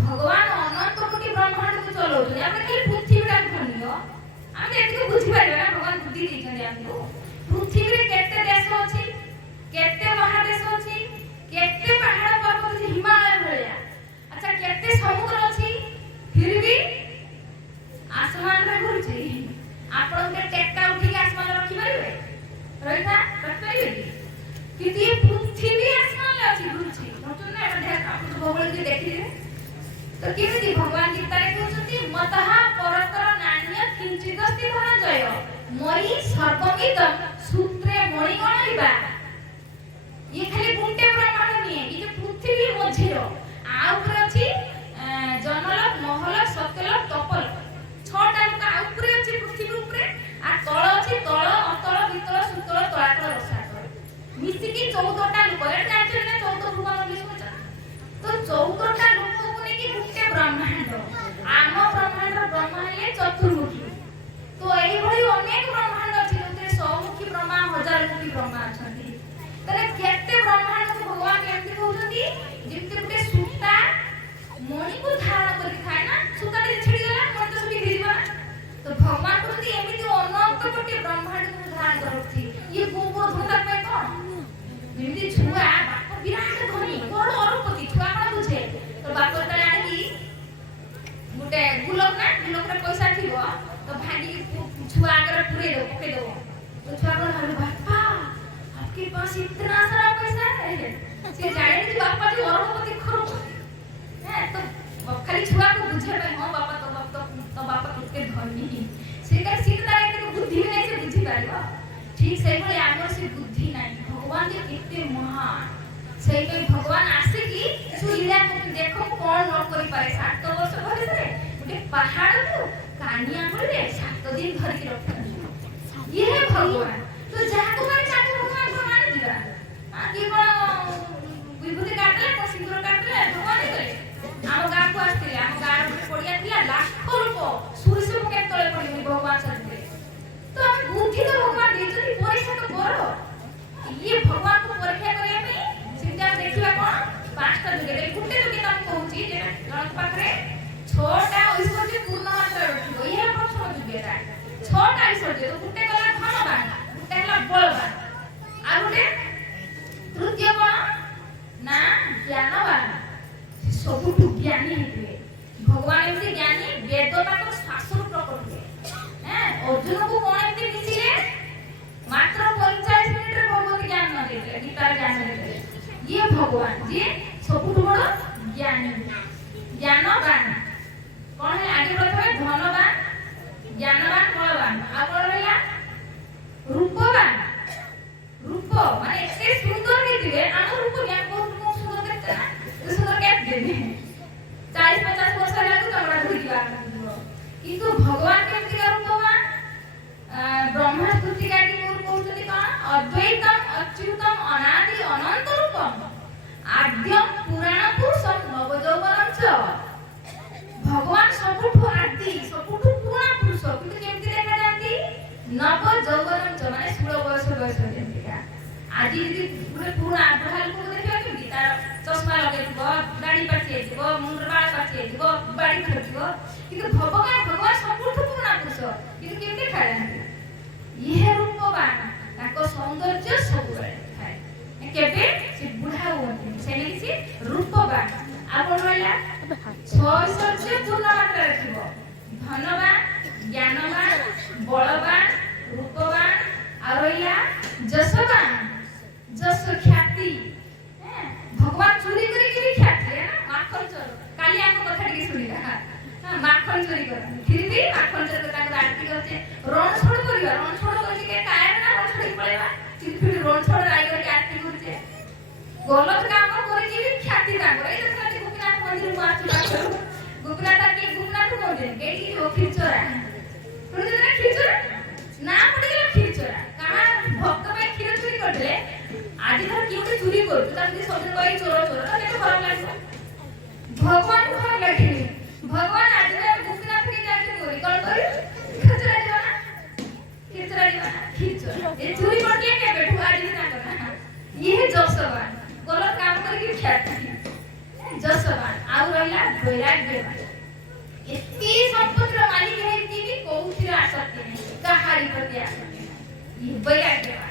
ଭଗବାନ ଅନନ୍ତ କୋଟି ବ୍ରହ୍ମାଣ୍ଡକୁ ଚଲାଉଛନ୍ତି। ଆମେ ଖାଲି ପୃଥିବୀଟାକୁ ଧରିବ, ଆମେ ଏତିକି ବୁଝିପାରିବା ନା ଭଗବାନ ବୁଦ୍ଧି ଦେଇଛନ୍ତି ଆମକୁ। ପୃଥିବୀରେ କେତେ ଦେଶ ଅଛି, କେତେ ମହାଦେଶ ଅଛି, କେତେ ପାହାଡ଼ ପର୍ବତ ଅଛି ହିମାଳୟ ଭଳିଆ, ଆଚ୍ଛା କେତେ ସମୁଦ୍ର ଅଛି, ଫିର ବି ଆସମାନରେ ଘୁରୁଛି। ଆପଣ ଗୋଟେ ଟେକା ଉଠିକି ଆସମାନରେ ରଖିପାରିବେ? ରଖିପାରିବେ କି? କିନ୍ତୁ ଏ ପୃଥିବୀ ଆସମାନରେ ଅଛି, ଘୁରୁଛି। ବୁଝୁଛନ୍ତି ନା? ଆପଣ ଭୂଗୋଳ ଯଦି ଦେଖିଥିବେ ତ କେମିତି ଭଗବାନ ଗୀତାରେ କହୁଛନ୍ତି ମତଃ ପରତର ନାନ୍ୟ କିଞ୍ଚିଦସ୍ତି ଧନଞ୍ଜୟ ମୟି ସର୍ବମିଦଂ ସୂତ୍ରେ ମଣିଗଣିବା। ଇଏ ଖାଲି ଗୁଣ୍ଟେ ବ୍ରହ୍ମାଣ୍ଡ ନିଏ, ଏ ଯୋଉ ପୃଥିବୀ ମଝିର ଆଉ ଉପରେ ଅଛି ଜନଲ ମହଲ ସକଲ ତପଲ, ଛଅଟା ଲୋକ ଆଉ ଉପରେ ଅଛି ପୃଥିବୀ ଉପରେ, ଆଉ ତଳ ଅଛି ତଳ ଅତଳ ବିତଳ ସୁତଳ ତଳାତଳ ରସାତଳ, ମିଶିକି 14ଟା ଲୋକ। ଏଟା ଜାଣିଛନ୍ତି ନା 14 ଭୁବନ ବୋଲି ଶୁଣିଛ? ତ 14ଟା ଲୋକକୁ ନେଇକି ଗୋଟେ ବ୍ରହ୍ମାଣ୍ଡ। ଆମ ବ୍ରହ୍ମାଣ୍ଡର ବ୍ରହ୍ମା ହେଲେ ଚତୁର୍ମୁଖୀ। ତ ଏଇଭଳି ଅନେକ ବ୍ରହ୍ମାଣ୍ଡ ଅଛି ଯୋଉଥିରେ 100ମୁଖୀ ବ୍ରହ୍ମା 1000ମୁଖୀ ବ୍ରହ୍ମା ଅଛନ୍ତି। ତାହେଲେ କେତେ ବ୍ରହ୍ମାଣ୍ଡକୁ ଭଗବାନ କେମିତି କହୁଛନ୍ତି? ଯେମିତି ଗୋଟେ ସୂତା ମଣିକୁ ଧାରଣ କରିକି ଥାଏ ନା, ସୂତାଟା ଛିଡ଼ିଗଲା ମଣି ତ ସବୁ ବିଗିଯିବ ନା। ତ ଭଗବାନ କହୁଛନ୍ତି ଏମିତି ଅନନ୍ତ କୋଟି ବ୍ରହ୍ମାଣ୍ଡକୁ ଧାରଣ କରୁଛି। ଇଏ ଗୋବର ଧନ୍ଦା ପାଇଁ କଣ? ଯେମିତି ଛୁଆ ବାପ ବିରାଟ ଧନୀ ବଡ ଅରପତି, ଛୁଆ କଣ ବୁଝେ? ତ ବାପ ଯେତେବେଳେ ଆଣିକି ଗୋଟେ ଗୁଲକରେ ପଇସା ଥିବ ତ ଭାଙ୍ଗିକି ଛୁଆ ଆଗରେ ପୁରେଇ ଦବ, ପକେଇ ଦବ। ତ ଛୁଆ କଣ ଭାବେ ବାପା आपके पास इतना सारा पैसा है? से जाने कि बापा जी अरबपति खरबपति है। तो खाली छुआ को बुझे पे हां बापा तो बापा कितने धनी से का सीधा के बुद्धि नहीं से बुझी पाइबा। ठीक सही बोले आगर से बुद्धि नहीं, भगवान जे कितने महान। सही पे भगवान आसे कि सुलीला को देखो कौन न करि पारे। 7 वर्ष भरे से ଗୋଟେ ପାହାଡ଼କୁ କାନିଆ କରିବେ 7 ଦିନ ଧରିକି ରଖନ୍ତି। ये है भगवान। तो ଯାହାକୁ ମାନେ ତାକୁ ଭଗବାନ मान दिया। कि कौन विभूति काटले को सिंदूर काटले भगवान गले। ଆମ ଗାଁକୁ ଆସିଥିଲେ, ଆମ ଗାଁର ଗୋଟେ ପଡ଼ିଆ ଥିଲା, ଲାଖ ଲୋକ ସୁରିଶ ପକେଟ ତଳେ ପଡ଼ିଲେ ଭଗବାନ ସାଥିରେ। ତ ଆମେ ବୁଦ୍ଧି ତ ଭଗବାନ ଦେଇଛନ୍ତି, ପରୀକ୍ଷା ତ କର। ଇଏ ଭଗବାନଙ୍କୁ ପରୀକ୍ଷା କରିବା ପାଇଁ ସେଟା ଦେଖିବା କଣ 5ଟା ଯୋଗ୍ୟତା। ଗୋଟେ ଯୋଗ୍ୟତା ମୁଁ କହୁଛି ଯେ ଜଣଙ୍କ ପାଖରେ 6ଟା ଐଶ୍ୱର୍ଯ୍ୟ ପୂର୍ଣ୍ଣ ମାତ୍ରାରେ ଥିବ। ଇଏ ପ୍ରଥମ ଯୋଗ୍ୟତା। 6ଟା ଐଶ୍ୱର୍ଯ୍ୟ। ତ ଗୋଟେ ଗଲା ଧନବାନ, ଗୋଟେ ହେଲା ବଳବାନ, ଆଉ ଗୋଟେ ତୃତୀୟ କଣ ନା ଜ୍ଞାନବାନ। ସବୁଠୁ ଜ୍ଞାନୀ ହେଇଥିବେ ଭଗବାନ। ଏମିତି ଜ୍ଞାନୀ ବେଦ ତାଙ୍କ ଶାସ୍ତ୍ର ପ୍ରକଟ ହୁଏ। ଅର୍ଜୁନକୁ କଣ ଏମିତି ମିଶିଲେ ମାତ୍ର 45 ମିନିଟରେ ଭଗବତୀ ଜ୍ଞାନ ଦେଇଥିଲେ, ଗୀତାର ଜ୍ଞାନ ଦେଇଥିଲେ। ଇଏ ଭଗବାନ ଯିଏ ସବୁଠୁ ବଡ଼ ଜ୍ଞାନୀ ଜ୍ଞାନବାନ। କଣ ହେଲା ଆଜି ପ୍ରଥମେ ଧନବାନ, ଜ୍ଞାନବାନ, ବଳବାନ, ଆଉ କଣ ରହିଲା ରୂପବାନ। रूप माने एते सुंदर ହେଇଥିବେ, ଆମ ରୂପ ଜ୍ଞାନ ବହୁତ ସୁନ୍ଦର ଦେଖତେ ନା, ସୁନ୍ଦର କେତେ ଦେବେ 40-50 ବର୍ଷ ଲାଗୁ ତମରା ଧରିବା। କିନ୍ତୁ ଭଗବାନ କେମିତି ରୂପବାନ? ବ୍ରହ୍ମା ସ୍ତୁତି ଗାଦି କହୁଛନ୍ତି କଣ ଅଦ୍ୱୈତମ ଅଚ୍ୟୁତମ ଅନାଦି ଅନନ୍ତ ରୂପମ ଆଦ୍ୟମ ପୁରାଣ ପୁରୁଷମ ନବ ଯୌବନମ च। ଭଗବାନ ସବୁଠୁ ଆଦି ସବୁଠୁ ପୁରୁଣା ପୁରୁଷ, କିନ୍ତୁ କେମିତି ଦେଖାଯାନ୍ତି? ନବ ଯୌବନମ च ମାନେ 16 ବର୍ଷ ବୟସ ଯେମିତିକା। ଆଜି ଯଦି ଗୋଟେ ପୁରୁଣା ବୁଢା ଲୋକକୁ ଦେଖିବା କେମିତି? ତାର ଚଷମା ଲଗେଇଥିବ, ଦାଢି ପାଚି ଯାଇଥିବ, ମୁଣ୍ଡ ବାଳ ପାଚି ଯାଇଥିବ, ବାଡି ଧରିଥିବ। କିନ୍ତୁ ଭଗବାନ ସବୁଠୁ ପୁରୁଣା ପୁରୁଷ, କିନ୍ତୁ କେମିତି ଦେଖାଯାନ୍ତି? ଇଏ ରୂପବାନ, ତାଙ୍କ ସୌନ୍ଦର୍ଯ୍ୟ ସବୁବେଳେ ଥାଏ, କେବେ ସେ ବୁଢା ହୁଅନ୍ତିନି, ସେମିତି ସେ ରୂପବାନ। ଆଉ କଣ ରହିଲା? 6 ଐଶ୍ୱର୍ଯ୍ୟ ପୂର୍ଣ୍ଣ ମାତ୍ରାରେ ଥିବ। ଧନବାନ, ଜ୍ଞାନବାନ, ବଳବାନ, ରୂପବାନ, ଆଉ ରହିଲା ଯଶବାନ। ଯଶ ଖ୍ୟାତି। ଭଗବାନ ଚୋରି କରିକି ବି ଖ୍ୟାତି ନା, ମାଖନ ଚୋର। କାଲି ଆମ କଥା ଟିକେ ଶୁଣିବା। ମାଖନ ଚୋରି କରନ୍ତି, ଫିର ବି ମାଖନ ଚୋର ତାଙ୍କୁ ଆରତି କରୁଛେ ରଣ ଛୋଡ଼ କରିବା। ରଣ ଛୋଡ଼ କରିକି କେ କାୟର ନା ରଣ ଛୋଡ଼ି ପଳେଇବା, କିନ୍ତୁ ଫିର ରଣ ଛୋଡ଼ ରାଇ କରିକି ଆରତି କରୁଛେ। ଗଲତ କାମ କରିକି ବି ଖ୍ୟାତି ତାଙ୍କର। ଏଇ ଦେଖାନ୍ତି ଗୋପୀନାଥ ମନ୍ଦିର ମୁଁ ଆସୁଛି ପାଖରୁ। ଗୋପୀନାଥ କି ଗୋପୀନାଥ ମନ୍ଦିର କେଇଠି କ୍ଷୀରଚୋରା ଶୁଣିଛନ୍ତି ନା? କ୍ଷୀରଚୋରା ନା ପଡ଼ିଗଲା କ୍ଷୀରଚୋରା। କାହା ଭକ୍ତ ପାଇଁ କ୍ଷୀର ଚୋରି କରିଥିଲେ। ଆଜି ଧର କିଏ ଗୋଟେ ଚୋରି କରୁଛୁ, ତାକୁ ଯଦି ସବୁଦିନ କହି ଚୋର ଚୋର, ତ କେତେ ଖରାପ ଲାଗିବ? ଭଗବାନ ଖରାପ ଲାଗେନି। ଭଗବାନ ଆଜି ଗୋପୀନାଥ କି ଯାଇଛନ୍ତି ଚୋରି କଣ କରିବେ? କ୍ଷୀରଚୋରା ଯିବ ନା, କ୍ଷୀରଚୋରା ଯିବ ନା, କ୍ଷୀରଚୋରା ଏ ଚୋରି କରିଥିଲେ କେବେଠୁ ଆଜି ये जसवान गलत काम करके ख्याति जसवान आउ रहला वैराग्यवान एती संपत्तिर मालिक है कि भी कोउथिर आसक्ति नहीं कहारी प्रति आसक्ति नहीं ये वैराग्यवान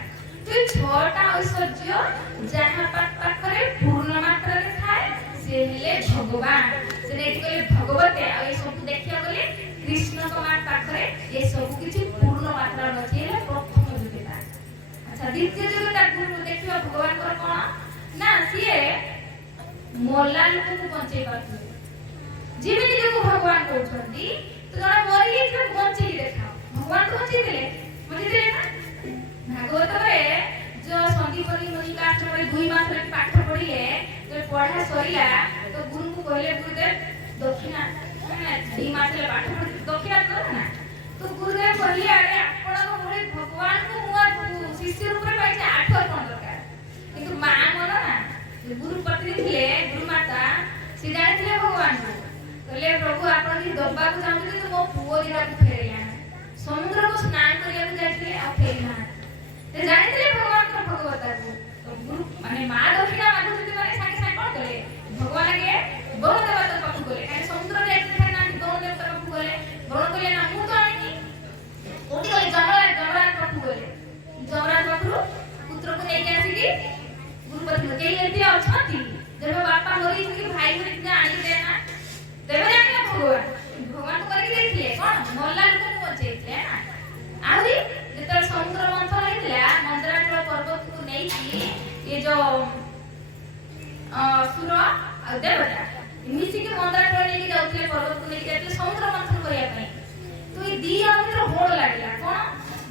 तो छोटा ऐश्वर्य जहां पाखरे पूर्ण मात्रा रे थाए से हेले भगवान से नै कहले भगवते आ ए सब देखिया गले कृष्ण कुमार पाखरे ये सब किछि पूर्ण मात्रा नछि हेले प्रथम योग्यता अच्छा द्वितीय योग्यता गुरु देखियो भगवान को कोन ना सिए मोला लोक को बंचै पाथि जीवन जो भगवान कहउछंती तो जरा मरि जे बंचै देखाओ भगवान को बंचै देले ना भागवत में जो संदीपनी मुनि का आश्रम में 2 मास रे पाठ पढ़िए तो पढ़ा सरिला तो गुरु को कहले गुरुदेव दक्षिणा 2 मास रे पाठ पढ़ि दक्षिणा कर ना तो गुरुदेव कहले अरे आपण को मोरे भगवान को मुआ शिष्य रूप रे पाइছে 8 कोन दरकार किंतु मां मन ना गुरु पत्नी थिले गुरु माता से जानिथिले भगवान को कहले प्रभु आपण की दब्बा को चाहते तो मो पुओ दिना को फेरैया समुद्र को स्नान करिया को जाइथिले आ फेरना ते जानिथिले भगवान को भगवता को तो गुरु माने मां दक्षिणा मागुती माने साके साके कोन करे भगवान के बड़ देवता पाखु गले काहे समुद्र रे एक फेर ना बड़ देवता पाखु गले बड़ कहले ना मु तो आनी ओटी गले जमराज पाखु गले जमराज पाखु पुत्र को लेके आसी की गुरुपति के एती अछती जब बापा मरी कि भाई मरी कि आनी दे ना देवे जाने भगवान को करके देखिए कोन मोल्ला लोक को बचैते ना आउरी जेतर समुद्र मंथन हेतिला मंदराचल पर्वत को नै कि ये जो सुर आ देवता मिसी के मंदराचल नै कि जाउतले पर्वत को नै कि जाउतले समुद्र मंथन करिया पई तो ये दी अंतर होड़ लागला कोन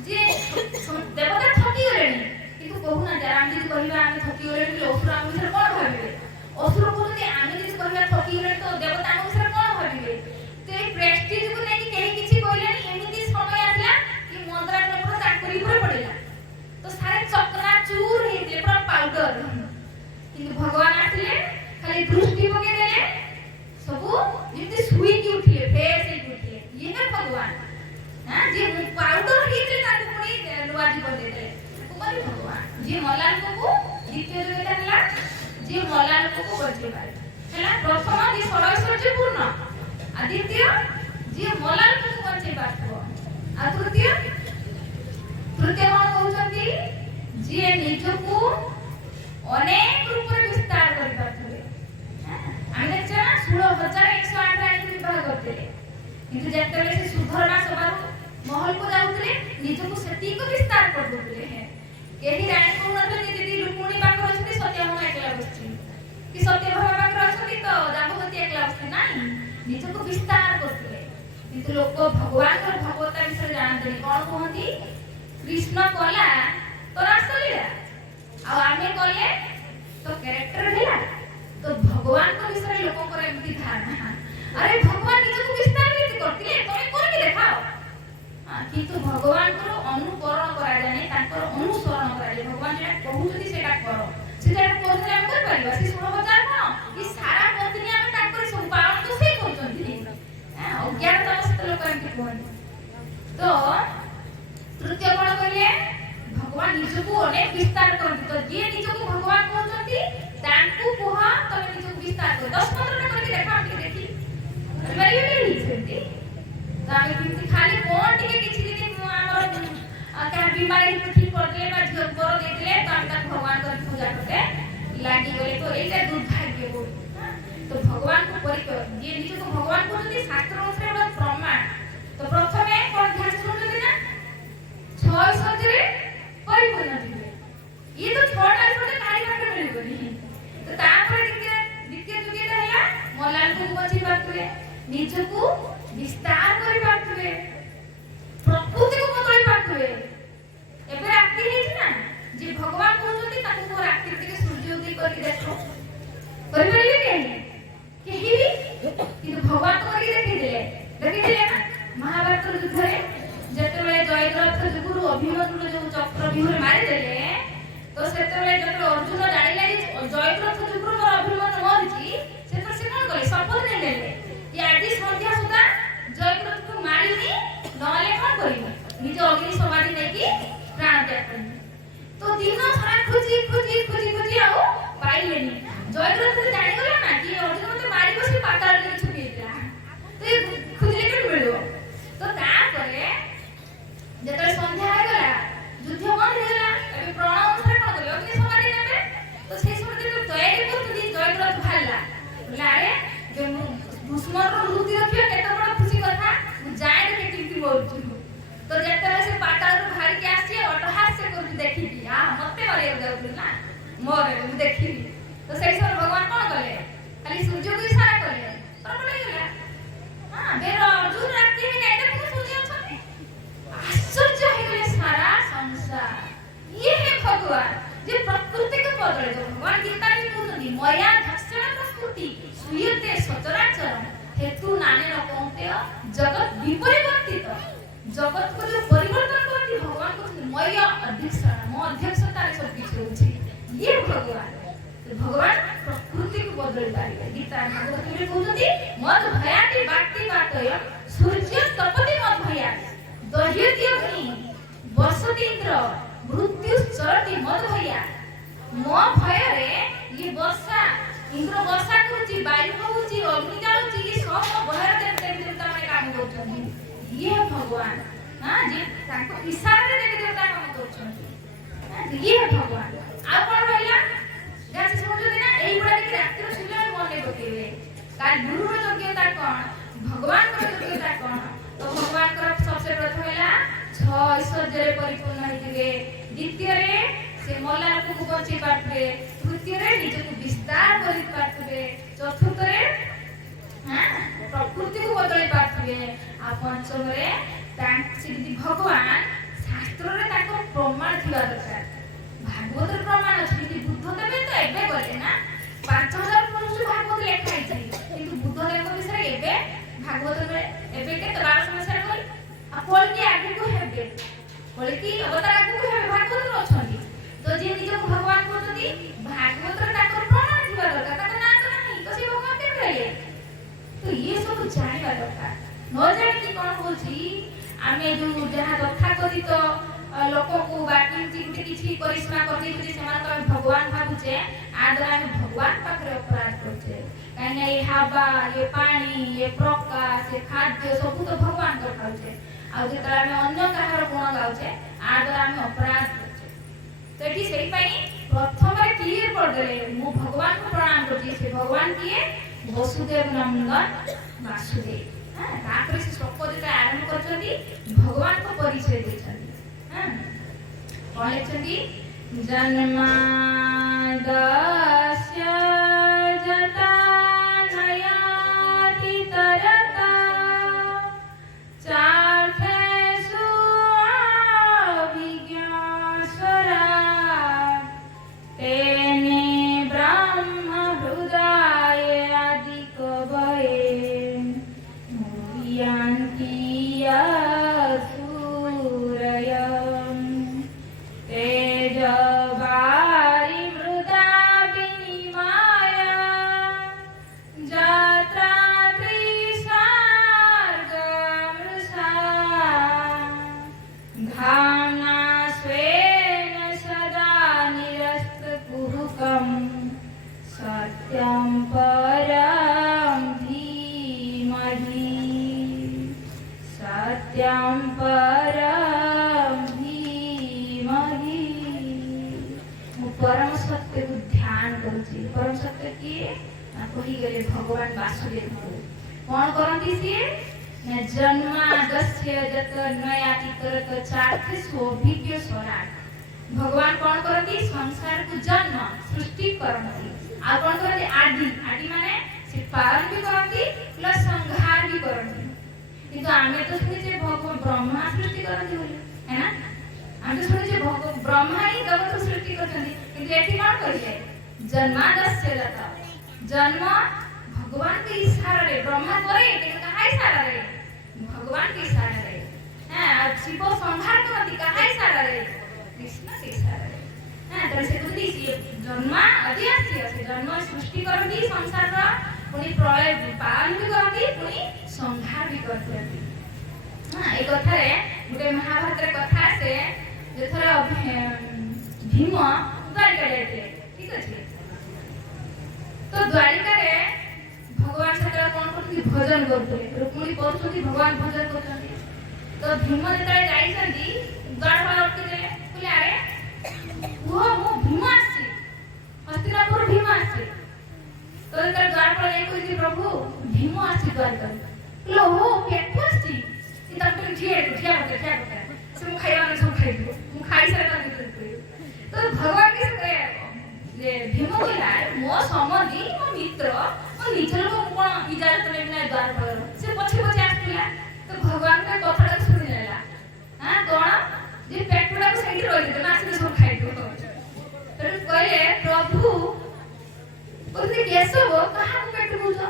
जे देवता ठकी गलेनी किंतु कहू ना जरा हम जे कहिबा हम ठकी गलेनी असुर हम विषय कोन भाबिबे असुर को जे आमे जे कहिबा ठकी गलेनी तो देवता हम विषय कोन भाबिबे ते प्रेस्टीज को नै कि केही किछि कहलेनी एमिति समय आसला कि मंदराचल पर चाकरी पर पड़िला तो सारे चकना चूर हेतिले पूरा पाउडर किंतु भगवान आथिले खाली दृष्टि पके देले सबु जेमति सुई की उठिले फेस ही उठिले ये है भगवान हां जे पाउडर हेतिले ताकू पुनी नुवा जीवन देले कोन भगवान जे मलाल को द्वितीय योग्यता हला जे मलाल को बचे पाए हला प्रथम जे षडैश्वर्य पूर्ण आ द्वितीय जे मलाल को बचे पाथो आ तृतीय कोन कहउछंती जे निजको अनेक रूप रे विस्तार करि पाथले आमे देखछा 16108 आदि विवाह करते किंतु जेतेले से सुधरना सभा महल को जाउतले निजको सेती को विस्तार कर दोतले केही राय को नथले दीदी रुक्मिणी पाखर अछि सत्यभामा एकला बसछि कि सत्यभामा पाखर अछि तो जाम्बवती एकला बसछि नाही निजको विस्तार करतले किंतु लोक भगवान और भगवता विषय जानते कोन कहंती कृष्ण कला तो रासलीला आ आमे कले तो कैरेक्टर हेला तो भगवान को विषय लोक को एमती धारणा अरे भगवान निजको विस्तार केति करतिले तमे करके देखाओ किंतु भगवान को अनुकरण करा जाने ताकर अनुसरण करा जाने भगवान जेटा कहउछथि सेटा करो सेटा कहले हम कर परिबा से 16000 कोन ई सारा पत्नी हम ताकर सब पालन तो से करछथि अज्ञानता अवस्था लोक एमती कहन तो तृतीय कोन कहले भगवान निजको अनेक विस्तार करथि तो जे निजको भगवान कहउछथि तांकु कोह तमे निजको विस्तार कर 10-15 टा करके देखा हम देखि परिवार नहीं सेमती तामे किंतु खाली कोन टिके किछि दिन हमर का बीमारी ठीक कर देले बा झोल कर देले तो हम तक भगवान को पूजा करते लागी गले तो एटा दुर्भाग्य हो तो भगवान को परिचय जे निज को भगवान को जदी शास्त्र अनुसार बा प्रमाण तो प्रथमे कोन ध्यान सुनले ना 6 सजरे परिपूर्ण दिले ये तो 6 टा सजरे काई भाग मिलबनी तो तापर द्वितीय जुगेटा हैला मलाल को बची पातले निज को विस्तार करि पातले प्रकृति को बदलाई पातले एबे रात्रि हेछि ना जे भगवान कहउछथि ताकू को रात्रि के सूर्य उदय करके देखो परिवार केही किंतु भगवान तो करके देखि दिले ना महाभारत युद्ध रे जेतेबेले जयद्रथ जुगुरु अभिमन्यु जो चक्र बिहुर मारि देले तो सेतेबेले जते अर्जुन जानिला जयद्रथ जुगुरु मोर अभिमन्यु मरिछि सेते से कोन कले शपथ नै लेले कि आदि संध्या सुदा जयद्रथ को मारिनी नले कोन करिबो निज अग्नि समाधि नै कि प्राण त्याग करनी तो दिन सारा खोजी खोजी खोजी ଜୟଦ୍ରଥ ତ ଜାଣିଗଲା ନା କି ଅର୍ଜୁନ ମତେ ମାରିବ ସେ ପାତାଳରେ ଛୁଟି ହେଇଥିଲା ତ ଏ ଖୋଜିଲେ କେମିତି ମିଳିବ ତ ତାପରେ ଯେତେବେଳେ ସନ୍ଧ୍ୟା ହେଇଗଲା ଯୁଦ୍ଧ ବନ୍ଦ ହେଇଗଲା ଏବେ ପ୍ରଣ ଅନୁସାରେ କଣ କଲେ ଅଗ୍ନି ସମାଧି ନେବେ ତ ସେଇ ସମୟରେ ଯେତେବେଳେ ତୟାରୀ କରୁଛନ୍ତି ଜୟଦ୍ରଥ ବାହାରିଲା ବୋଲେ ଆରେ ଯେ ମୁଁ ଭୀଷ୍ମର ମୃତ୍ୟୁ ରଖିବା କେତେ ବଡ଼ ଖୁସି କଥା ମୁଁ ଯାଏ ଦେଖେ କେମିତି ମରୁଛୁ ତ ଯେତେବେଳେ ସେ ପାତାଳରୁ ବାହାରିକି ଆସିଛି ଅଟହାସ୍ୟ କରୁଛି ଦେଖିକି ମତେ ମାରିବାକୁ ଯାଉଥିଲି ନା ମୋର ମୁଁ ଦେଖିଲି ତ ସେଇ ସମୟରେ ଭଗବାନ କଣ କଲେ ଖାଲି ସୂର୍ଯ୍ୟକୁ ଇଶାରା କଲେ ପ୍ରବଳ ହେଇଗଲା ବେର ଅର୍ଜୁନ ରାତି ହେଇଗଲା ଏଇଟା କିନ୍ତୁ ସୂର୍ଯ୍ୟ ଅଛନ୍ତି ଆଶ୍ଚର୍ଯ୍ୟ ହେଇଗଲେ ସାରା ସଂସାର ଇଏ হে ଭଗବାନ ଯେ ପ୍ରକୃତିକୁ ବଦଳେଇ ଦେବ ଭଗବାନ ଗୀତାରେ ବି କହୁଛନ୍ତି ମୟା ଧର୍ଷଣ ପ୍ରକୃତି ସୁୟତେ ସଚରାଚର ହେତୁ ନାନେ ନ କୌନ୍ତେୟ ଜଗତ ବିପରିବର୍ତ୍ତିତ ଜଗତକୁ ଯୋଉ ପରିବର୍ତ୍ତନ କରନ୍ତି ଭଗବାନ କହୁଛନ୍ତି ମୟ ଅଧ୍ୟକ୍ଷତା ମୋ ଅଧ୍ୟକ୍ଷତାରେ ସବୁ କିଛି ହଉଛି ଇଏ ଭଗବାନ ଭଗବାନ ପ୍ରକୃତିକୁ ବଦଳେଇ ପାରିବେ ଗୀତା ଭାଗବତରେ କହୁଛନ୍ତି ମଦ ଭୟାତି ବାକ୍ତି ବାତୟ ସୂର୍ଯ୍ୟ ତପତି ମଦ ଭୟା ଦହ୍ୟତି ଅଗ୍ନି ବର୍ଷତି ଇନ୍ଦ୍ର ମୃତ୍ୟୁ ଚରତି ମଦ ଭୟା ମୋ ଭୟରେ ଇଏ ବର୍ଷା ଇନ୍ଦ୍ର ବର୍ଷା କରୁଛି ବାୟୁ ହଉଛି ଅଗ୍ନି ଜାଳୁଛି ଇଏ ସବୁ ମୋ ଭୟରେ ଦେବୀ ଦେବତାମାନେ କାମ କରୁଛନ୍ତି ଇଏ ଭଗବାନ ଯେ ତାଙ୍କ ଇଶାରାରେ ଦେବୀ ଦେବତା କାମ କରୁଛନ୍ତି ଇଏ ଭଗବାନ ଆଉ କଣ ରହିଲା ଯାହା ଶୁଣୁଛନ୍ତି ନା ଏଇଗୁଡ଼ା ଟିକେ ରାତିର ଶୁଣିଲେ ମନେ ପକେଇବେ କାରଣ ଗୁରୁର ଯୋଗ୍ୟତା କଣ ଭଗବାନଙ୍କର ଯୋଗ୍ୟତା କଣ ତ ଭଗବାନଙ୍କର ସବସେ ପ୍ରଥମ ହେଲା 6 ଐଶ୍ୱର୍ଯ୍ୟରେ ପରିପୂର୍ଣ୍ଣ ହେଇଥିବେ ଦ୍ୱିତୀୟରେ ସେ ମଲା ଲୋକକୁ ବଞ୍ଚେଇ ପାରୁଥିବେ ତୃତୀୟରେ ନିଜକୁ ବିସ୍ତାର କରି ପାରୁଥିବେ ଚତୁର୍ଥରେ ପ୍ରକୃତିକୁ ବଦଳେଇ ପାରୁଥିବେ ଆଉ ପଞ୍ଚମରେ ସେମିତି ଭଗବାନ ଶାସ୍ତ୍ରରେ ତାଙ୍କ ପ୍ରମାଣ ଥିବା ଦରକାର ଭାଗବତର ପ୍ରମାଣ ଅଛି କିନ୍ତୁ ବୁଦ୍ଧଦେବ ତ ଏବେ ଗଲେ ନା 5000 ବର୍ଷ ଭାଗବତ ଲେଖା ହେଇଛି କିନ୍ତୁ ବୁଦ୍ଧଦେବଙ୍କ ବିଷୟରେ ଏବେ ଭାଗବତରେ ଏବେ କେତେ 1200 ମସିହାରେ ଗଲେ ଆଉ କଳିକି ଆଗକୁ ହେବେ କଳିକି ଅବତାର ଆଗକୁ ହେବେ ଭାଗବତରେ ଅଛନ୍ତି ତ ଯିଏ ନିଜକୁ ଭଗବାନ କହୁଛନ୍ତି ଭାଗବତରେ ତାଙ୍କର ପ୍ରମାଣ ଥିବା ଦରକାର ତାଙ୍କ ନାଁ ତ ନାହିଁ ତ ସେ ଭଗବାନ କେମିତି ହେଲେ ତ ଇଏ ସବୁ ଜାଣିବା ଦରକାର ନ ଜାଣିକି କଣ ହଉଛି ଆମେ ଯୋଉ ଯାହା ତଥାକଥିତ ଲୋକକୁ ବା କେମିତି ଗୋଟେ କିଛି ପରିଶ୍ରମ କରିଦେଇଛନ୍ତି ସେମାନଙ୍କୁ ଆମେ ଭଗବାନ ଭାବୁଛେ ଆ ଦ୍ୱାରା ଆମେ ଭଗବାନ ପାଖରେ ଅପରାଧ କରୁଛେ କାହିଁକିନା ଏ ହାବା ଏ ପାଣି ଏ ପ୍ରକାଶ ଏ ଖାଦ୍ୟ ସବୁ ତ ଭଗବାନଙ୍କର ଖାଉଛେ ଆଉ ଯେତେବେଳେ ଆମେ ଅନ୍ୟ କାହାର ଗୁଣ ଗାଉଛେ ଆ ଦ୍ୱାରା ଆମେ ଅପରାଧ କରୁଛେ ତ ଏଠି ସେଇପାଇଁ ପ୍ରଥମରେ କ୍ଲିୟର କରିଦେଲେ ମୁଁ ଭଗବାନଙ୍କୁ ପ୍ରଣାମ କରୁଛି ସେ ଭଗବାନ କିଏ ବସୁଦେବ ନନ୍ଦନ ବାସୁଦେବ ତାପରେ ସେ ଶ୍ଲୋକ ଯେତେବେଳେ ଆରମ୍ଭ କରିଛନ୍ତି ଭଗବାନଙ୍କ ପରିଚୟ ଦେଇଛନ୍ତି କଣ ଲେଖିଛନ୍ତି ଜନ୍ମାଦସ୍ୟ ଜତା ନୟାତି ତରତା ଚାର୍ଥେଷୁ ଅଭିଜ୍ଞାସ୍ୱରା ତେନେ ବ୍ରହ୍ମ ହୃଦୟ ଆଦି କବୟେ ମୁହ୍ୟନ୍ତି तेजवारि मृदा विनिमय जात्रा त्रिसर्गमृषा धाम्ना स्वेन सदा निरस्तकुहकं सत्यं परं धीमहि सत्यं परं धीमहि परम सत्य को ध्यान करूची परम सत्य किए कही गले भगवान वासुदेव को कौन करंती सिए जन्मादस्य जत नयाति तरत चार्थ सोभिज्ञ स्वराट भगवान कौन करंती संसार को जन्म सृष्टि करंती आ कौन करंती आदि आदि माने से पालन भी करंती प्लस संहार भी करंती किंतु आमे तो सुनिचे भगवान ब्रह्मा सृष्टि करंती बोले है ना हम तो सुनिचे ब्रह्मा ही जगत सृष्टि करछंती किंतु एठी कौन करिले जन्मादस्य जाता जन्म भगवान के इशारा रे ब्रह्मा करे किंतु कहा इशारा रे भगवान के इशारा रे हां शिव संहार करती कहा इशारा रे कृष्ण के इशारा रे हां तो से कहती जन्म अदियासी से जन्म सृष्टि करती संसार रा पुनी प्रलय पालन भी करती पुनी संहार भी करती हां ए कथा रे गुटे महाभारत रे कथा से जेथरे भीम द्वारिका जाइते ठीक अछि तो भीम द्वारिका जाइते तो भगवान कौन कले भगवान को जब भीम द्वारिका गले भगवान को तो द्वारिका रे भगवान सेतरा कोन करथि भजन करथि रुक्मिणी पहुंचती भगवान भजन करथि तो भीम जेतरा जाइछंती द्वार पर अटके देले बोले अरे वो मो भीम आसी हस्तिनापुर भीम आसी तो जेतरा द्वार पर जाई कहि प्रभु भीम आसी द्वारिका लो हो केठु आसी इ तक ठिया होते से मु खाइबा सब खाइ मु खाइ सारा कर तो भगवान के से जे भीम बोला मो समधि मो मित्र मो निजर को कोन इजाजत नै बिना द्वार पर से पछे पछे आस्तिला तो भगवान के कथाटा सुनि लेला हां कोन जे पेटुडा को सेठी रहि दे नासी सब खाइ दो तो कहले प्रभु बोलते केशव कहा को पेट बुझो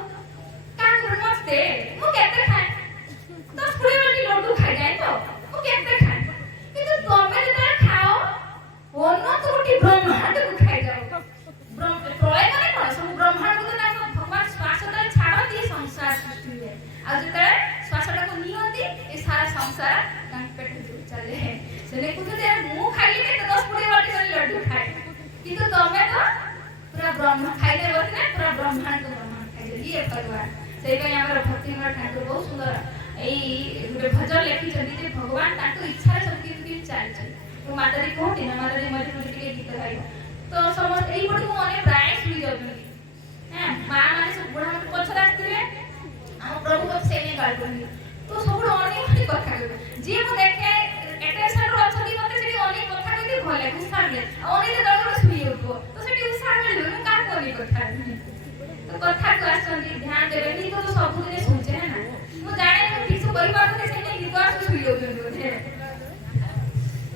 का कर मस्ते मु केते खाए 10 20 वाली लड्डू खाइ जाए तो मु केते खाए किंतु तमे जे खाओ ओनो तो गोटी ब्रह्मांड को खाइ जाओ ब्रह्म प्रलय माने कोन सब ब्रह्मांड को ना भगवान श्वासटा छाड़ती संसार सृष्टि रे आ जते श्वासटा को नियंती ए सारा संसार तांक पेट चले सेने कुछ दे मु खाइले के 10 20 वाली वाली लड्डू खाए किंतु तमे तो पूरा ब्रह्म खाइले बस ना पूरा ब्रह्मांड को ब्रह्मांड खाइले ये भगवान सेई पय हमर भक्तिमय ठाकुर बहुत सुंदर एई गुटे भजन लेखि छथि जे भगवान ताको इच्छा सब किन चाल छै तो माता दी कोठी ना माता दी मधुर टिके गीत गाइ तो समस्त एई पट को मने प्राय सुई जाउछन हैं मां माने सब बुढ़ा मत पछरा आस्तिले हम प्रभु को सेने गाल करनी तो सब अनेक कथा जे मु देखे अटेंशन रो अछती मते सेठी अनेक कथा कहि भले गुस्साले अनेक दल सुई उठो तो सेठी गुस्सा मिलु मु का कोनी कथा तो कथा को आसंती ध्यान देबे नी तो सब दिन सुनछे है ना मु जाने मु ठीक से कहि पारने सेठी गीत सुई जाउछन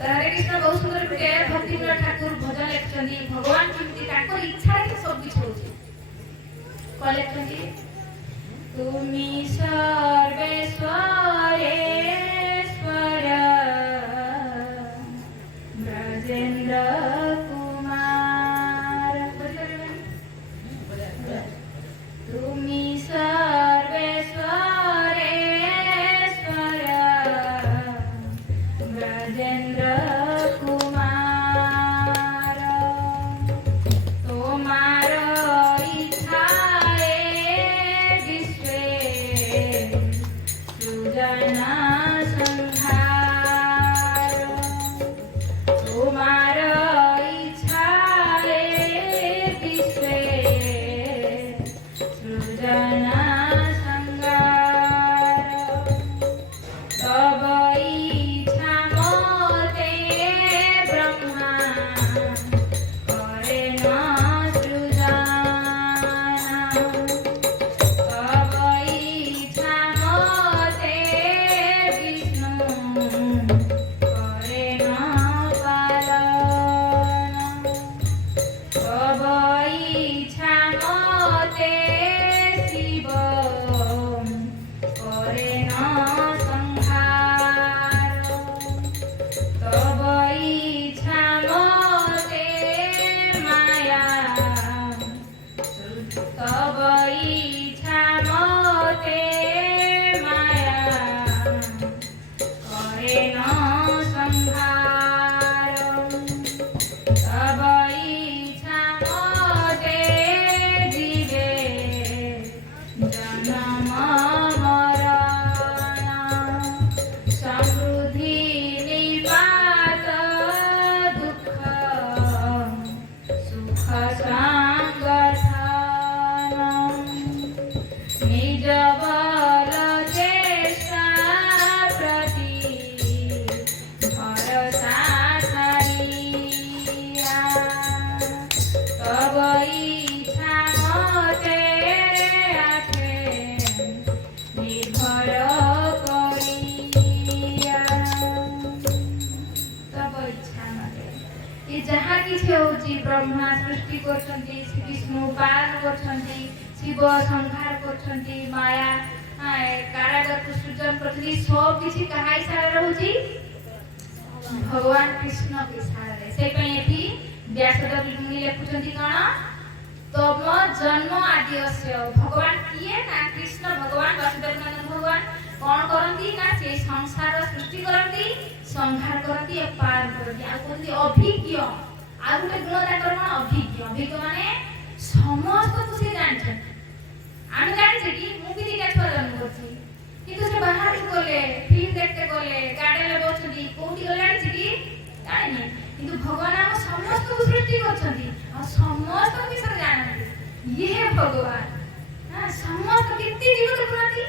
हरे कृष्ण बहुत सुंदर के भक्तिमय ठाकुर भजन लेखछंती भगवान केमती ताकर इच्छा के सब किछ होची कलेक्छंती तुमी सर्वेश्वरेश्वर ब्रजेंद्र कुमार तुमी सर्वेश्वरेश्वर ब्रजेंद्र ब्रह्मा सृष्टि करछंती श्री विष्णु पालन करछंती शिव संहार करछंती माया कारागत सृजन करछंती सब किछि कहाई सारा रहउची भगवान कृष्ण के सारे से पय एथि व्यासदेव मुनि लेखुछंती कोन तम जन्म आद्यस्य भगवान किए ना कृष्ण भगवान वासुदेव नंदन भगवान कोन करंती ना से संसार सृष्टि करंती संहार करंती और पार करंती आ कोन अभिज्ञ आ गुटे गुण ताकर कोन अभिज्ञ अभिज्ञ माने समस्त को से भगवान हम समस्त को सृष्टि करछंती और समस्त विषय जानନ୍ତି ये है भगवान। हां समस्त कितनी जीव देखुनाती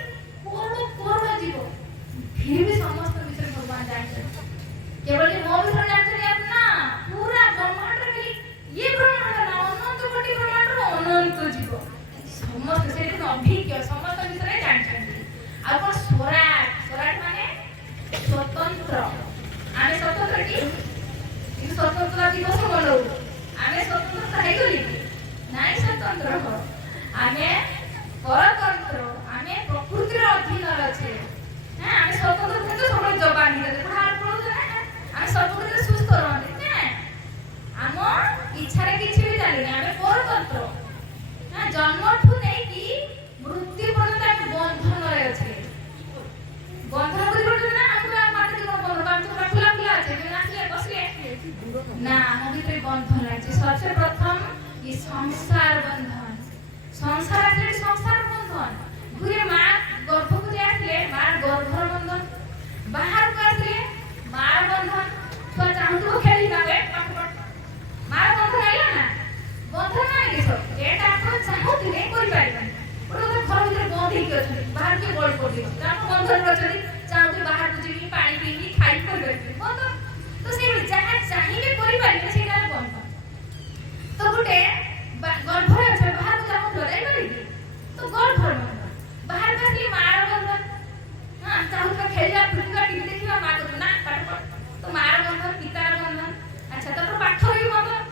करोड़ करोड़ जीव फिर भी समस्त विषय भगवान जानते केवल ये मो विषय जानते आप ना पूरा ब्रह्मांड में ये ब्रह्मांड ना अनंत कोटि ब्रह्मांड अनंत जीव समस्त से अभिज्ञ समस्त विषय जानते आ कोन स्वराट स्वराट माने स्वतंत्र आमे स्वतंत्र की स्वतंत्र दिवस मनाऊ आमे स्वतंत्र है गली नाई स्वतंत्र हो आमे परतंत्र आमे प्रकृतिर अधीन अछि हां आमे स्वतंत्र थे तो सब जबान दे पहाड़ पड़ो ना आमे स्वतंत्र सुस्त रहते ना हम इच्छा रे किछि भी जानि आमे परतंत्र हां जन्मठु नै की मृत्यु पर्यंत आमे बंधन रे अछि बंधन बुझिबो ना हमरा माटे के बंधन काम तो खुला खुला আছে যে আসলে বসলে না हम ভিতরে बंधन আছে सबसे प्रथम ये संसार बंधन संसार আছে संसार बंधन घुरे मां गर्भ को आसले मां गर्भर बंधन बाहर को आसले मां बंधन तो चाहतो खेली जावे मां बंधन आइला ना बंधन নাই কিছু এটা আপন চাহতিলে করি পারিবেন ওটা তো ঘর ভিতরে বন্ধ হই গেছে বাহার কে বল পড়ি তারপর বন্ধন রচনি চাহতে বাহার কো যাবি পানি পিবি খাই করবে বন্ধ তো সেই যাহা চাহিবে করি পারিবে সেটা বন্ধ তো গুটে গর্ভরে আছে বাহার কো যাও লড়াই করি তো গর্ভর বন্ধন বাহার কাসলি মার বন্ধন हां चाहूका खेलिया फुटका टीवी देखिबा मां को ना पाठ पढ़ तो मार बंधन पितार बंधन अच्छा तो पाठ भी बंधन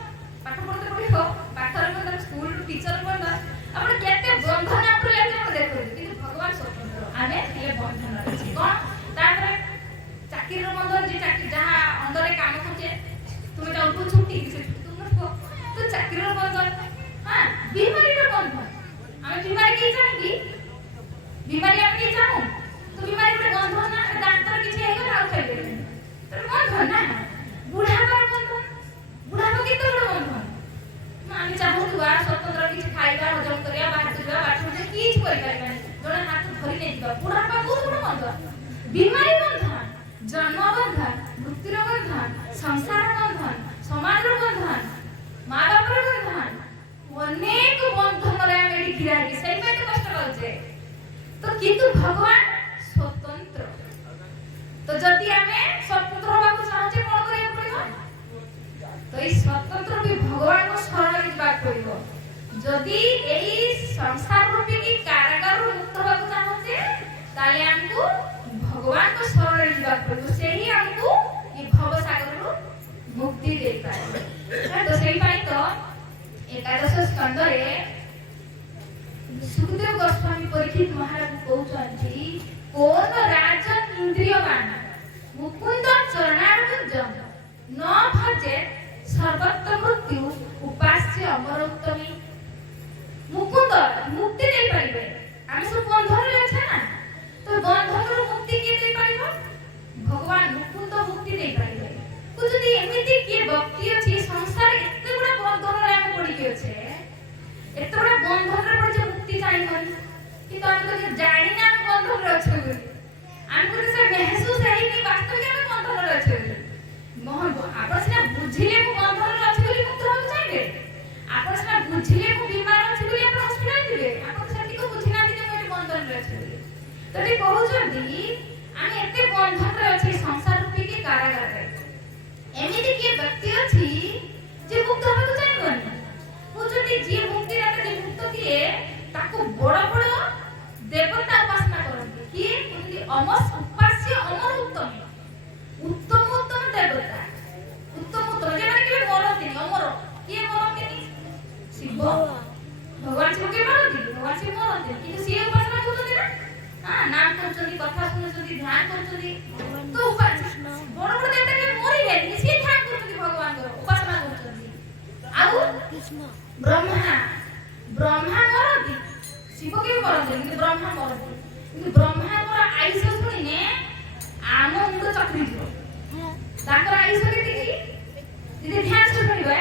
पाठ पढ़ते पढ़िबो पाठर बंधन स्कूल टीचर बंधन आपण केते बंधन आपले लागे हम देखो किंतु भगवान स्वतंत्र आने ये बंधन अछि कोन तापर चाकरी रो बंधन जे चाकरी जहा अंदर काम करछे तुमे जाऊ छुट्टी से तुम तो चाकरी रो बंधन हां बीमारी रो बंधन हम बीमारी के चाही बीमारी हम के चाहू तो बीमारी रो बंधन ना डॉक्टर किछ हेगो ना खेले तो बंधन ना बुढ़ा पर बंधन बुढ़ा को कितो बड़ बंधन আমি চাহুতুবা স্বতন্ত্র কিছু খাইবা হজম করিয়া বাহার যাবা বাথরুম যে কিছু করি পারিবানি জনে হাত ধরি নেই দিবা বুড়া পা বহুত বড় বন্ধন বিমারি বন্ধন জন্ম বন্ধন মৃত্যুর বন্ধন সংসার বন্ধন সমাজের বন্ধন মা বাবার বন্ধন অনেক বন্ধন রে আমি এটি ঘিরা গি সেই পাই তো কষ্ট পাউছে তো কিন্তু ভগবান স্বতন্ত্র তো যদি আমি স্বতন্ত্র হବାକୁ চাହୁଛେ কোন କରିବାକୁ পড়িବ तो इस स्वतंत्र भी भगवान को शरण लेबा पड़िबो जदी एई संसार रूपी की कारागार मुक्त होବାକୁ चाहते ताले हमको भगवान को शरण लेबा पड़िबो से ही हमको ये भव सागर रु मुक्ति दे पाए तो सेही पाई तो एकादश स्कंद रे सुखदेव गोस्वामी परीक्षित महाराज कहउछंती कोन राजन इंद्रियवान मुकुंद चरणारविंद न भजे सर्वत्र मृत्यु उपास्य अमर उत्तमी मुकुंद मुक्ति दे पाइबे हम सब बंधन रे छै ना तो बंधन रो मुक्ति के दे पाइबो भगवान मुकुंद मुक्ति दे पाइबे को जदी एमिति के भक्ति अछि संसार एते बड़ा बंधन रे हम पड़ी के छै एते बड़ा बंधन रे पड़ी मुक्ति चाहि हन कि तो हम तो जानि ना बंधन रे छै हमको से महसूस है नहीं वास्तविक में बंधन रे छै मोहन आपण सिना बुझिले को बंधन अछि बोली मुक्त हो जाइबे आपण सिना बुझिले को बीमार अछि बोली आपण हॉस्पिटल दिबे आपण सेठी को बुझिना दिते मोर बंधन रे अछि बोली तो टी कहू जदी आमी एते बंधन रे अछि संसार रूपी के कारागार रे एमिति के व्यक्ति अछि जे मुक्त होबो चाहबनी वो जदी जे मुक्ति राते जे मुक्त किए ताको बड़ बड़ देवता उपासना करନ୍ତି किए कहନ୍ତି अमस उपास्य अमर उत्तम उत्तम उत्तम देवता उत्तम उत्तम जे माने के मरती अमर के मरती शिव भगवान शिव के मरती भगवान शिव मरती किंतु सिए उपासना करछथि ना हां नाम करछथि कथा सुनछथि ध्यान करछथि तो उपासना बड़ बड़ देवता के मरि गेली सिए ध्यान करछथि भगवान को उपासना करछथि आउ ब्रह्मा ब्रह्मा मरती शिव के मरती किंतु ब्रह्मा मरती किंतु ब्रह्मा मोर आयुष सुनिने आम मुंड चक्री दियो ताकर आयुष केते की यदि ध्यान से सुनिबे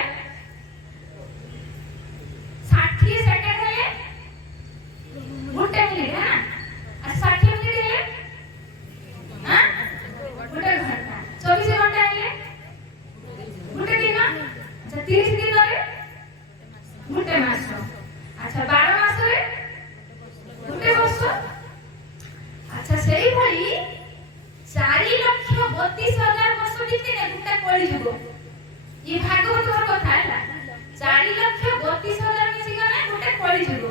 60 सेकंड हेले गुटे मिनिट है ना 60 मिनिट हेले हां गुटे घंटा 24 घंटा हेले गुटे दिन अच्छा 30 दिन रे गुटे मास अच्छा 12 मास रे गुटे वर्ष अच्छा सेही भली 4,32,000 वर्ष बीतीने गुटे कଳି जुग ये भागवतर कथा है 4,32,000 मिसी गने गुटे कଳି जुग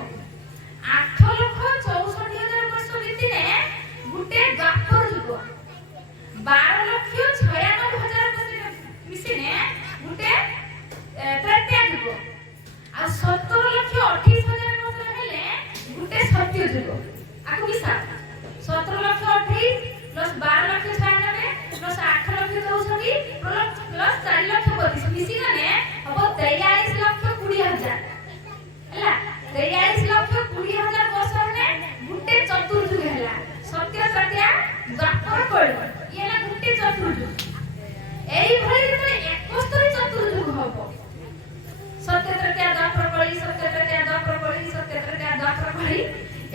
8,64,000 वर्ष बीतीने गुटे द्वापर जुग 12,96,000 मिसिने गुटे तृतीय जुग आ 17,28,000 वर्ष हेले गुटे सत्य जुग आकु मिसा 17,28,000 प्लस 12,96,000 प्लस 8,64,000 प्लस 4,32,000 मिसी गने हबो 43,20,000 हला 43,20,000 वर्ष ने गुटे चतुर्युग हैला सत्य तृतीय द्वापर कଳି ये ना गुटे चतुर्युग एई भଳି जेते 71 चतुर्युग हबो सत्य तृतीय द्वापर कଳି सत्य तृतीय द्वापर कଳି सत्य तृतीय द्वापर कଳି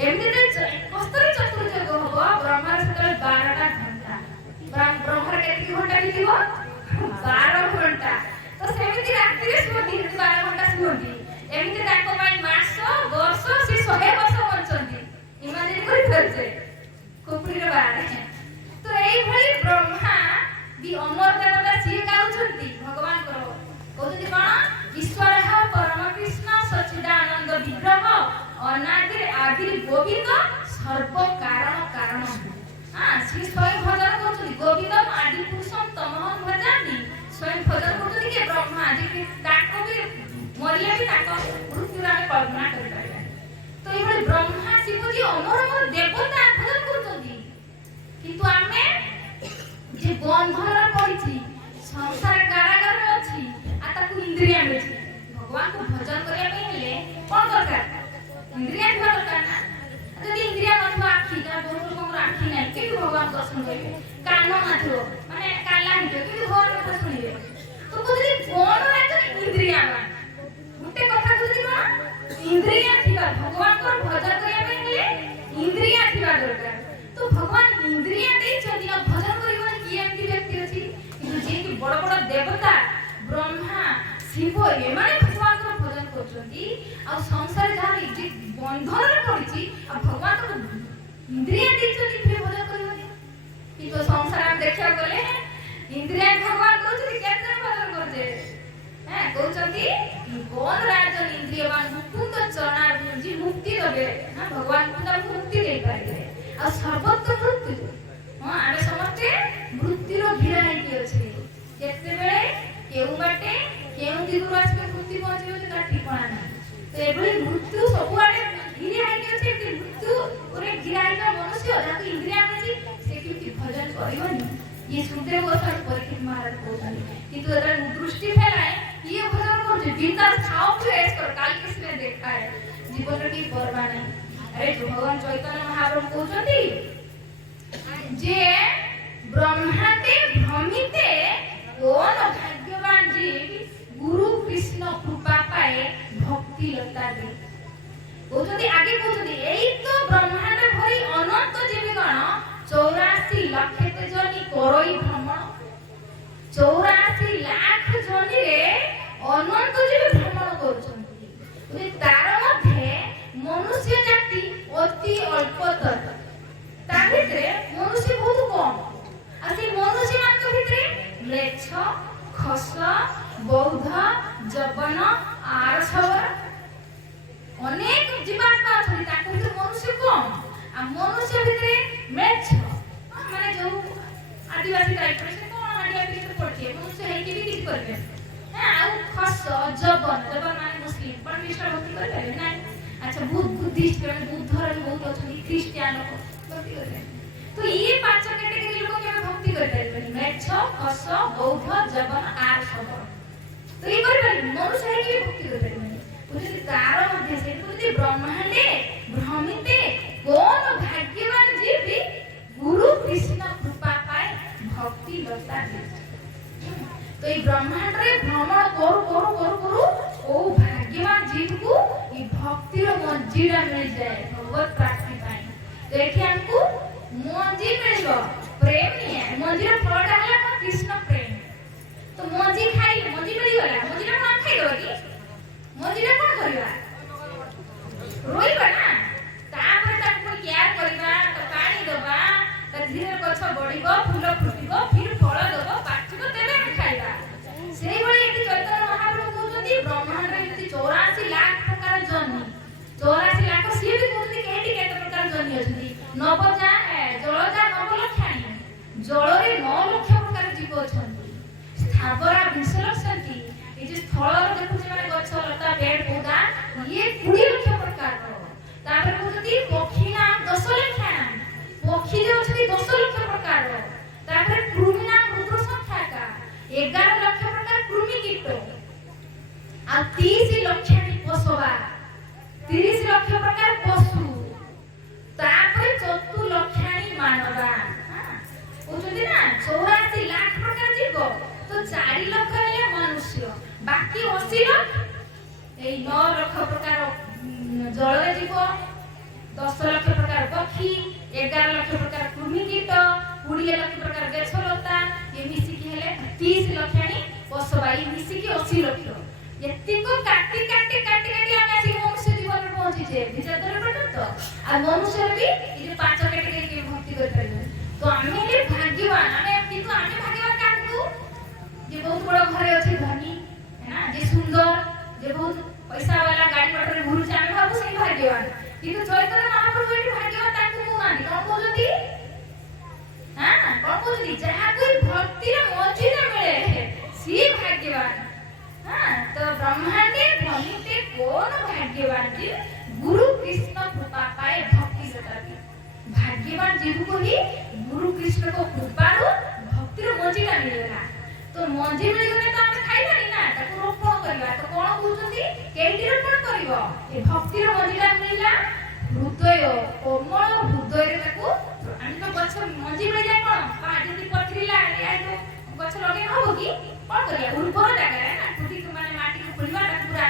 एमि 71 चतुर्युग हबो ब्रह्मार सेतले 12टा घंटा ब्रह्मार केति घंटा बितिबो 12 घंटा तो सेमिति रात्रि रे सुबोधी 12 घंटा सुबोधी एमिति ताको पाई मास वर्ष से 100 वर्ष बंचंती इमाजिन करि परछे कोपरी रे बारे तो एई भଳି ब्रह्मा भी अमर देवता सिए गाउछंती भगवान करो कहउछंती कोन ईश्वरः परम कृष्ण सच्चिदानंद विग्रह अनादि आदि गोविंद सर्व कारण कारण हां श्री स्वयं भजन करछंती गोविंदम आदि पुरुषम तमहं भजामि स्वयं भजन करछंती के ब्रह्मा जे ताको भी मरिया भी ताको मृत्यु रे कल्पना कर पाइला तो एई भଳି ब्रह्मा शिव जी अमर अमर देवता भजन करछंती किंतु आमे जे बंधन पड़िछि संसार कारागार में अछि आ ताकू इंद्रिय मिछि भगवान को भजन करिया पे हेले कोन दरकार इंद्रिय थिबा दरकार ना यदि इंद्रिय नथवा आखी का बहुत लोक आखी नै कि भगवान दर्शन करिवे कान नाथिबो माने काला हितो कि भगवान कथा सुनिबे तो कोदि कोन राजन इंद्रिय मान गुटे कथा कोदि कोन इंद्रिय थिबा भगवान को भजन करिया पे हेले इंद्रिय थिबा दरकार तो भगवान इंद्रिय दे छथि आ भजन करिबो कि एमति व्यक्ति अछि कि जे कि बड़ बड़ देवता ब्रह्मा शिव एमाने भगवान को भजन करछथि आ संसार जानि जे बंधन रे पड़िछि आ भगवान को इंद्रिय दे छथि फिर भजन करिबो कि तो संसार में देखिया गले इंद्रिय भगवान कहछथि केते भजन करछे हैं कहछथि कोन राजन इंद्रियवान मुकुंद चरणार जी मुक्ति देबे ना भगवान को मुक्ति दे पाइबे आ सर्वत्र मृत्यु हां आमे समस्ते मृत्यु रो घिरा हेति अछि केते बेले केउ बाटे केउ दिगुर आसके मृत्यु पहुंचिबो जे ता ठिकाना ना तो एबली मृत्यु सब आडे घिरा हेति अछि कि मृत्यु ओरे घिरा हेता मनुष्य जाके इंद्रिय अछि से कि भजन करिवनी ये सुनते गोसाई परीक्षित महाराज कहतानी किंतु एटा दृष्टि फैलाए ये भजन करजे बिंदास खाओ फ्रेश कर काल किसने देखा है जीवन रे की परवाह नहीं अरे भगवान चैतन्य महाप्रभु कहउछंती जे ब्रह्माते भ्रमिते कोन भाग्यवान जीव गुरु कृष्ण कृपा पाए भक्ति लता दे कहउछंती आगे कहउछंती एई तो ब्रह्मांड भरी अनंत जीवगण 84 लाख जनी करई भ्रमण 84 लाख जनी रे अनंत जीव भ्रमण करछंती तार मध्ये मनुष्य जाति अति अल्पतर ता भितरे मनुष्य बहुत कम आसी मनुष्य मान के भितरे म्लेच्छ खस बौद्ध जबन आरसवर अनेक जीवात्मा अछी ता भितरे मनुष्य कम आ मनुष्य भितरे म्लेच्छ माने जो आदिवासी टाइप रे से कोन आदिवासी भितरे पड़छे मनुष्य है कि भी किछ करबे हां आ खस जबन माने मुस्लिम पर निष्ठा भक्ति करबे ना अच्छा बुद्धिस्ट माने बुद्ध रे बहुत अछी क्रिश्चियन भक्ति करबे तो ये पांच कैटेगरी लोग के भक्ति करते हैं म्लेच्छ खस बौद्ध जबन आर सब तो ये करबे मनुष्य है कि भक्ति करते हैं बुझि तार मध्य से बुझि ब्रह्मांडे भ्रमिते कोन भाग्यवान जीव गुरु कृष्ण कृपा पाए भक्ति लता दे तो ये ब्रह्मांड रे भ्रमण करू ओ भाग्यवान जीव को ये भक्ति रो मंजीरा मिल जाए भगवत प्राप्ति पाए तो एठी हमको मंजी मिलबो प्रेम नहीं है मंजी रो फलटा हला कृष्ण प्रेम तो मंजी खाई मंजी मिल गला मंजी ना खाई ନବଜା ଜଳଜା ନବଲକ୍ଷାଣୀ ଜଳରେ 9 ଲକ୍ଷ ପ୍ରକାର ଜୀବ ଅଛନ୍ତି। ସ୍ଥାବରା 20 ଲକ୍ଷନ୍ତି ଏ ଯେ ସ୍ଥଳର ଦେଖୁଛି ମାନେ ଗଛ ଲତା ପେड़ ପୌଧା ଇଏ 20 ଲକ୍ଷ ପ୍ରକାର। ତାପରେ କହୁଛନ୍ତି ପକ୍ଷୀ ନା 10 ଲକ୍ଷାଣା ପକ୍ଷୀ ଯେ ଅଛନ୍ତି 10 ଲକ୍ଷ ପ୍ରକାର। ତାପରେ କୃମି ନା ରୁଦ୍ର ସଂଖ୍ୟାକା 11 ଲକ୍ଷ ପ୍ରକାର କୃମି କୀଟ ଆଉ 30 ଲକ୍ଷାଣୀ ପଶବା 30 ଲକ୍ଷ ପ୍ରକାର ପଶୁ। ତାପରେ 4 ଲକ୍ଷାଣୀ ମାନବା କହୁଛନ୍ତି ନା 84 ଲାख ପ୍ରକାର ଜୀବ ତ 4 ଲକ୍ଷ ହେଲେ ମନୁଷ୍ୟ ବାକି 80 ଲକ୍ଷ এই 9 ଲକ୍ଷ ପ୍ରକାର ଜଳରେ ଜୀବ 10 ଲକ୍ଷ ପ୍ରକାର ପକ୍ଷୀ 11 ଲକ୍ଷ ପ୍ରକାର କୃମି କୀଟ 20 ଲକ୍ଷ ପ୍ରକାର ଗଛ ଲତା ଏ ମିଶିକି ହେଲେ 30 ଲକ୍ଷାଣୀ ପଶବା ଏ ମିଶିକି 80 ଲକ୍ଷ। ଏତିକ କାଟି କାଟି କାଟି କାଟି ଆମେ ଆସି ମନୁଷ୍ୟ ଜୀବନରେ ପହଞ୍ଚିଛେ ବିଚାର ପର୍ଯ୍ୟନ୍ତ। ଆଉ ମନୁଷ୍ୟର ବି ଏ ଯୋଉ 5 କାଟି ଭକ୍ତି କରିପାରିବେ ତ ଆମେ ହେଲେ ଭାଗ୍ୟବାନ। ଆମେ କିନ୍ତୁ ଆମେ ଭାଗ୍ୟବାନ କାହାକୁ ଯେ ବହୁତ ବଡ଼ ଘରେ ଅଛି ଧନୀ ନା ଯେ ସୁନ୍ଦର ଯେ ବହୁତ पैसा वाला गाड़ी मटर घुरुछ ଆମେ ଭାବୁ ସେଇ ଭାଗ୍ୟବାନ। କିନ୍ତୁ ଚୈତନ୍ୟ ମହାପ୍ରଭୁ ଏଠି ଭାଗ୍ୟବାନ ତାଙ୍କୁ କହୁନାହାନ୍ତି। କଣ କହୁଛନ୍ତି? କଣ କହୁଛନ୍ତି? ଯାହାକୁ ଭକ୍ତିର ମଞ୍ଜିରେ ମିଳେ ସିଏ ଭାଗ୍ୟବାନ। ତ ବ୍ରହ୍ମାଣ୍ଡେ ଭ୍ରମିତେ কোন ଭାଗ୍ୟବାନ ଯେ ଗୁରୁ କୃଷ୍ଣ କୃପା ପାଏ ଭକ୍ତି ସତାକି। ଭାଗ୍ୟବାନ जीवକୁ ହିଁ ଗୁରୁ କୃଷ୍ଣଙ୍କ କୃପାରୁ ଭକ୍ତିର ମଞ୍ଜିଟା ମିଳିଲା। ତ ମଞ୍ଜି ମିଳିଗଲେ ତ ଆମେ ଖାଇବାନି ନା ତାକୁ ରୋପଣ କରିବା। ତ କଣ କହୁଛନ୍ତି? କେଇଟି ରୋପଣ କରିବ? ଏ ଭକ୍ତିର ମଞ୍ଜିଟା ମିଳିଲା ହୃଦୟ କୋମଳ ହୃଦୟରେ ତାକୁ ଆମେ ତ ଗଛ ମଞ୍ଜି ମିଳିଯାଏ କଣ ଯଦି ପଥରିଲା ଗଛ ଲଗେଇ ହବ କି? କଣ କରିବା? ଉର୍ବର ଜାଗାରେ ନା ଖୁଟି ମାନେ ମାଟିକୁ ଖୋଳିବା ତାକୁ ପୁରା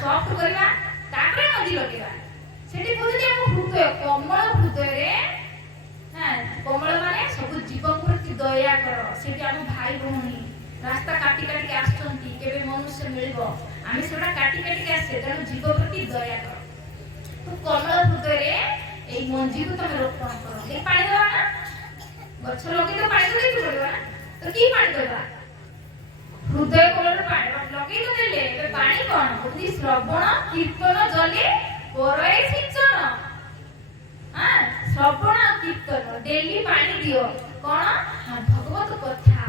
ସଫ୍ଟ କରିବା ତାପରେ ମଞ୍ଜି ଲଗେଇବା। ସେଠି କହୁଛନ୍ତି ଆମ ହୃଦୟ କୋମଳ ହୃଦୟରେ କୋମଳ ମାନେ ସବୁ ଜୀବଙ୍କ ପ୍ରତି ଦୟା କର। ସେଠି ଆମ ଭାଇ ଭଉଣୀ ରାସ୍ତା କାଟି କାଟିକି ଆସୁଛନ୍ତି କେବେ ମନୁଷ୍ୟ ମିଳିବ ଆମେ ସେଟା କାଟି କାଟିକି ଆସେ ତେଣୁ ଜୀବ ପ୍ରତି ଦୟା କର। ତ କୋମଳ ହୃଦୟରେ ଏଇ ମଞ୍ଜିକୁ ତମେ ରୋପଣ କର। ଏଇ ପାଣି ଦେବା ନା ଗଛ ଲଗେଇ ତ ପାଣି ଦେଇକି ପଡିବ ନା ତ କି ପାଣି ଦେବା? ହୃଦୟ କୋମଳ ପାଣି ଲଗେଇ ତ ଦେଲେ ଏବେ ପାଣି କଣ କହୁଛି? ଶ୍ରବଣ କୀର୍ତ୍ତନ ଜଲେ ପରଏ ସିଞ୍ଚନ। ଶ୍ରବଣ କୀର୍ତ୍ତନ ଡେଲି ପାଣି ଦିଅ କଣ ଭଗବତ କଥା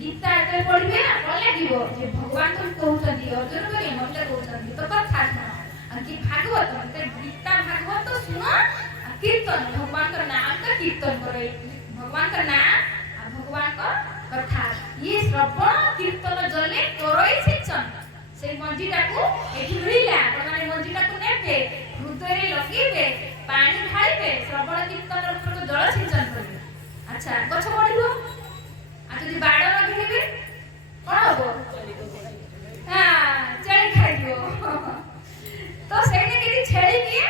ଗୀତା ଯେତେବେଳେ ପଢିବେ ନା କଣ ଲାଗିବ ଯେ ଭଗବାନ ତ କହୁଛନ୍ତି ଅର୍ଜୁନ କରି ମତେ କହୁଛନ୍ତି ତ କଥା ଶୁଣ କି ଭାଗବତ ଗୀତା ଭାଗବତ ଶୁଣ କୀର୍ତ୍ତନ ଭଗବାନଙ୍କ ନାମ का कीर्तन करो भगवान का नाम और भगवान का कथा ये श्रवण कीर्तन जले करोई सिंचन से मंजीटा को एठी मिलिला माने मंजीटा को नेबे हृदय रे लगेबे पानी ढाइबे श्रवण कीर्तन ऊपर जल सिंचन करबे। अच्छा गछ बढ़िबो आ जदी बाड़ लगिबे कोन हबो? चली खाइ दियो तो सेने केटी छेली किए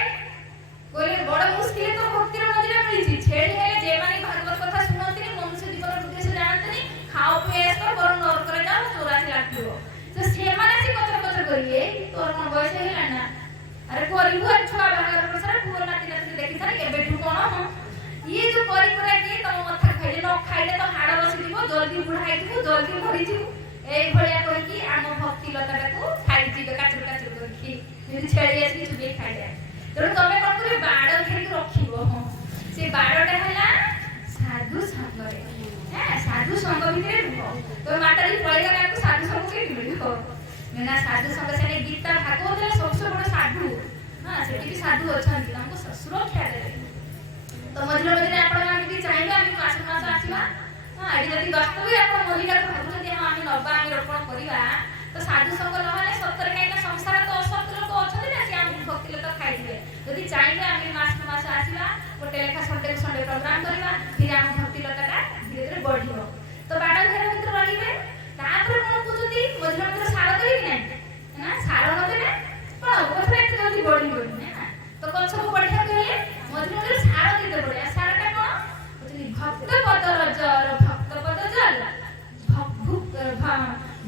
कोले बड़ मुश्किल तो भक्तिर मंदिर मिली छेली हेले जे माने भागवत कथा सुनती मनुष्य जीवन उद्देश्य जानते खाओ पिए तो बर नर करे जाओ 84 लाख दियो तो से माने से कतर कतर करिए तोर कोन बयस हेला ना अरे कोरिबु छुआ बाहर प्रसार पुरो नाती नाती देखि थारे के बेठु कोन ये जो करी करा के तम मथा खाइले न खाइले तो हाड़ बसी दिबो जल्दी बुढ़ाई दिबो जल्दी मरि दिबो एई भलिया कहि कि आम भक्ति लताटा को खाइ दिबे काचुर काचुर करि যদি ছেড়ে আসি চুবিয়ে খাই দেয় তেমন তবে কଣ করে বাড় ঘেরিকি রখিব সে বাড়টা হেলা সাধু সঙ্গরে হ্যাঁ সাধু সঙ্গ ভিতরে রুহ তো মাতারি পড়ে গেলে সাধু সঙ্গ কে মিলিব না সাধু সঙ্গ সেনে গীতা ভাগবত সবচেয়ে বড় সাধু হ্যাঁ সেটি কি সাধু অছন্তি তাଙ୍କୁ সুরক্ষা দেবে তো মଝିରେ ମଝିରେ ଆପଣ ମାନେ ବି ଚାହିଁବେ ଆମେ ମାସ ମାସ ଆସିବା ହଁ ଏଠି ଯଦି ଗସ୍ତ ବି ଆପଣ ମହିଳାକୁ ଭାବୁଛନ୍ତି ହଁ ଆମେ ନବା ଆମେ ରୋପଣ କରିବା ତ ସାଧୁ ସଙ୍ଗ ନହେଲେ ସତରେ କାହିଁକିନା ସଂସାର ତ ଅସତ ଲୋକ ଅଛନ୍ତି ନା ସେ ଆମକୁ ଭକ୍ତି ଲୋକ ଖାଇଯିବେ ଯଦି ଚାହିଁବେ ଆମେ ମାସକୁ ମାସ ଆସିବା ଗୋଟେ ଲେଖା ସଣ୍ଡେକୁ ସଣ୍ଡେ ପ୍ରୋଗ୍ରାମ କରିବା ଫିର ଆମ ଭକ୍ତି ଲତାଟା ଧୀରେ ଧୀରେ ବଢିବ ତ ବାଡ଼ ଘେର ଭିତରେ ରହିବେ ତାପରେ କଣ କହୁଛନ୍ତି ମଝିରେ ମଝିରେ ସାର ଦେବେ କି ନାହିଁ ନା ସାର ନଦେଲେ କଣ ଗଛ ଏତେ ଜଲ୍ଦି ବଢିବନି ନା ତ ଗଛକୁ ବଢିବାକୁ ହେଲେ ମଝିରେ ମଝିରେ ସାର ଦେତେ ପଡେ ସାରଟା କଣ କହୁଛନ୍ତି ଭକ୍ତ ପଦ ରଜର ଭକ୍ତ ପଦ ଜଲ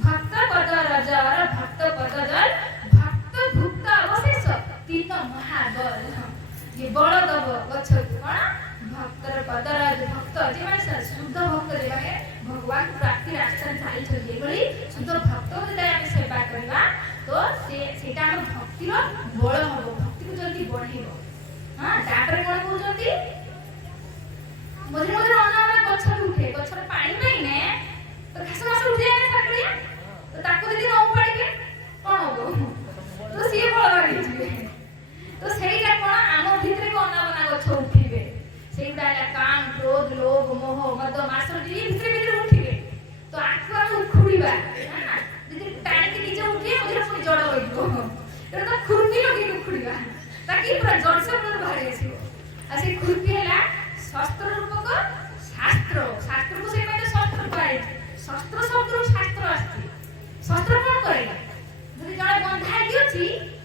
भक्त पद रजर भक्त पद जल भक्त भुक्त अवशेष तीन महाबल ये बड़ दब गछ कोन भक्तर पद रज भक्त जे माने शुद्ध भक्त जे माने भगवान प्राप्ति रास्ता चाली छथि बली शुद्ध भक्त जे हम सेवा करबा तो सेटा हम भक्तिर बळ हबो भक्ति को जल्दी बढ़िबो हां तापर कोन कहउछंती ମଝିରେ ମଝିରେ ଅନା ଗଛ ଉଠେ, ଗଛରେ ପାଣି ପାଇନେ ତ ଘାସ ଘାସ ଉଠି ଯାଏ ସାକଡ଼ିଆ, ତ ତାକୁ ଯଦି ନ ଉପାଡ଼ିବେ କ'ଣ ହବ? ତ ସିଏ ଫଳ ବାହାରିଯିବେ। ତ ସେଇଟା କ'ଣ ଆମ ଭିତରେ ବି ଅନାବନା ଗଛ ଉଠିବେ। ସେଇଟା ହେଲା କାମ, କ୍ରୋଧ, ଲୋଭ, ମୋହ, ମଦ, ମାତ୍ସର୍ଯ୍ୟ ଭିତରେ ଭିତରେ ଉଠିବେ। ତ ଆକୁ ଆମେ ଉଖୁଡ଼ିବା ନା, ଯଦି ଟାଣିକି ନିଜେ ଉଠିବେ ମଝିରେ ପୁଣି ଜଡ଼ ହୋଇଯିବ। ତେଣୁ ତା ଖୁର୍ପି ଲଗେଇକି ଉଖୁଡ଼ିବା, ତାକି ପୁରା ଜଡ଼ସେ ମୂଳରୁ ବାହାରି ଆସିବ। ଆଉ ସେଇ ଖୁର୍ପି ହେଲା ଶସ୍ତ୍ର ରୂପକ ଶାସ୍ତ୍ର। ଶାସ୍ତ୍ରକୁ ସେଇପାଇଁ ତ ଶସ୍ତ୍ର କୁହାଯାଇଛି। ଶସ୍ତ୍ର ଶବ୍ଦରୁ ଶାସ୍ତ୍ର ଆସିଛି। ଶସ୍ତ୍ର କ'ଣ କରେ? ଯଦି ଜଣେ ବନ୍ଧା ହେଇକି ଅଛି,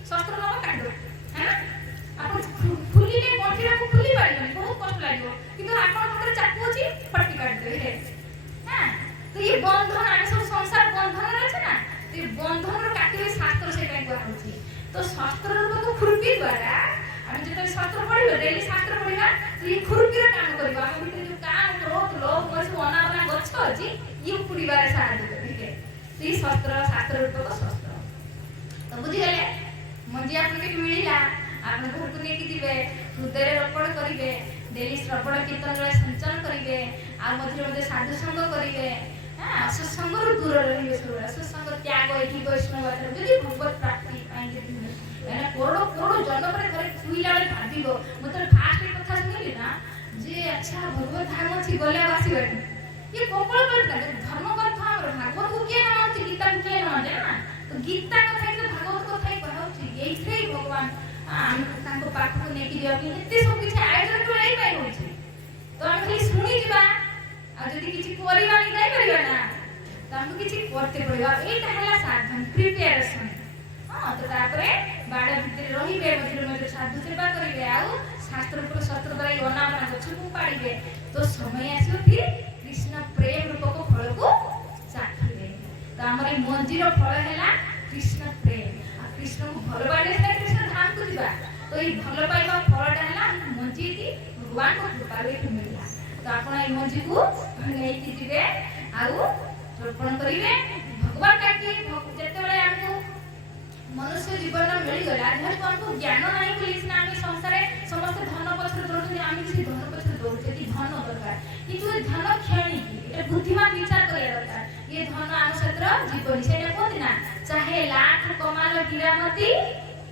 ଶସ୍ତ୍ର ନବ କାଟିଦେବ, ହେଲା। ଆପଣ ଫୁଲିଲେ ଗଣ୍ଠିଟାକୁ ଫୁଲି ପାରିବେନି, ବହୁତ କଷ୍ଟ ଲାଗିବ, କିନ୍ତୁ ଆପଣଙ୍କ ପାଖରେ ଚାକୁ ଅଛି, ଫଟକି କାଟିଦେବେ। হ্যাঁ, তো এই বন্ধন আমি সব সংসার বন্ধন আছে না, তো এই বন্ধনর কাটিবে শাস্ত্র সেটাই কুয়া হচ্ছে। তো শাস্ত্রর রূপক খুরপি দ্বারা আমি যেটা শাস্ত্র পড়িবা, ডেলি শাস্ত্র পড়িবা, তো এই খুরপির কাম করিবা। আমি ভিতরে যে কাম, ক্রোধ, লোভ, মোহ অনাবনা গছ আছে, ইউ পুড়িবারে সাহায্য করবে। তো এই শাস্ত্র রূপক শাস্ত্র। তো বুঝি গেলে মঞ্জি আপনাকে মিলিলা, আপনার ঘরକୁ ନେଇକି ଯିବେ, ହୃଦୟରେ ରୋପଣ କରିବେ, ଡେଲି ଶ୍ରବଣ କୀର୍ତ୍ତନରେ ସଞ୍ଚନ କରିବେ, ଆଉ ମଝିରେ ମଝିରେ ସାଧୁ ସଙ୍ଗ କରିବେ। ଅସତ୍ସଙ୍ଗରୁ ଦୂର ରହିବେ ସବୁବେଳେ। ଅସତ୍ସଙ୍ଗ ତ୍ୟାଗ ଏଠି ବୈଷ୍ଣବ ଆଶ୍ରମ ଯଦି ଭଗବତ ପ୍ରାପ୍ତି ପାଇଁ ଯଦି କୋଡ଼ କୋଡ଼ ଜନ୍ମ ପରେ ଥରେ ଶୁଇଲା ବେଳେ ଭାବିବ। ମୁଁ ତ ଫାଷ୍ଟ ଏ କଥା ଶୁଣିଲି ନା ଯେ ଆଚ୍ଛା ଭଗବତ ଧାମ ଅଛି, ଗଲେ ଆଉ ଆସିବାନି। ଇଏ କପଳ କଥା ଧର୍ମ କଥା। ଆମର ଭାଗବତକୁ କିଏ ନ ମାନୁଛି, ଗୀତାକୁ କିଏ ନ ମାନେ ନା। ତ ଗୀତା କଥା ହିଁ ଭାଗବତ କଥା ହିଁ କୁହାହଉଛି। ଏଇଥିରେ ହିଁ ଭଗବାନ ଆମକୁ ତାଙ୍କ ପାଖକୁ ନେଇକି ଯିବା ପାଇଁ ଏତେ ସବୁ କିଛି ଆୟୋଜନ କରି ଏଇପାଇଁ ହଉଛି। ତ ଆମେ ଖାଲି ଶୁଣିଯିବା, ଆଉ ଯଦି କିଛି କରିବାନି ଯାଇପାରିବା ନା, ତ ଆମକୁ କିଛି କରତେ ପଡ଼ିବ। ଏଇଟା ହେଲା ସାଧନ, ପ୍ରିପେୟାରେସନ। ହଁ, ତ ତାପରେ ବାଡ଼ ଭିତରେ ରହିବେ, ମଝିରେ ମଝିରେ ସାଧୁ ସେବା କରିବେ, ଆଉ ଶାସ୍ତ୍ର ଉପରେ ଶସ୍ତ୍ର ଦ୍ୱାରା ଏଇ ଅନାବନା ଗଛକୁ ଉପାଡ଼ିବେ। ତ ସମୟ ଆସିବ କି କୃଷ୍ଣ ପ୍ରେମ ରୂପକ ଫଳକୁ ଚାଖିବେ। ତ ଆମର ଏଇ ମଞ୍ଜିର ଫଳ ହେଲା କୃଷ୍ଣ ପ୍ରେମ। ଆଉ କୃଷ୍ଣକୁ ଭଲ ପାଇଲେ ସିନା କୃଷ୍ଣ ଧାମକୁ ଯିବା। ତ ଏଇ ଭଲ ପାଇବା ଫଳଟା ହେଲା ମଞ୍ଜିଟି ଭଗବାନଙ୍କ କୃପାରୁ ଏଠି ମିଳିଲା। ତ ଆପଣ ଏଇ ମଞ୍ଜିକୁ ନେଇକି ଯିବେ, ଆଉ ରୋପଣ କରିବେ। ଭଗବାନ କାଟି ଯେତେବେଳେ ଆମକୁ ମନୁଷ୍ୟ ଜୀବନ ମିଳିଗଲା, ଯେହେତୁ ଆମକୁ ଜ୍ଞାନ ନାହିଁ ବୋଲି ସିନା ଆମେ ସଂସାରରେ ସମସ୍ତେ ଧନ ପଛରେ ଦୌଡୁଛନ୍ତି, ଆମେ ବି ସେ ଧନ ପଛରେ ଦୌଡୁଛେ କି ଧନ ଦରକାର। କିନ୍ତୁ ଏ ଧନ କ୍ଷଣିକି, ଏଟା ବୁଦ୍ଧିମାନ ବିଚାର କରିବା ଦରକାର। ଏ ଧନ ଆମ ସହିତ ଜୀବନି। ସେଇଟା କୁହନ୍ତି ନା, ଚାହେ ଲାଖ କମାଲ ହୀରାମତି,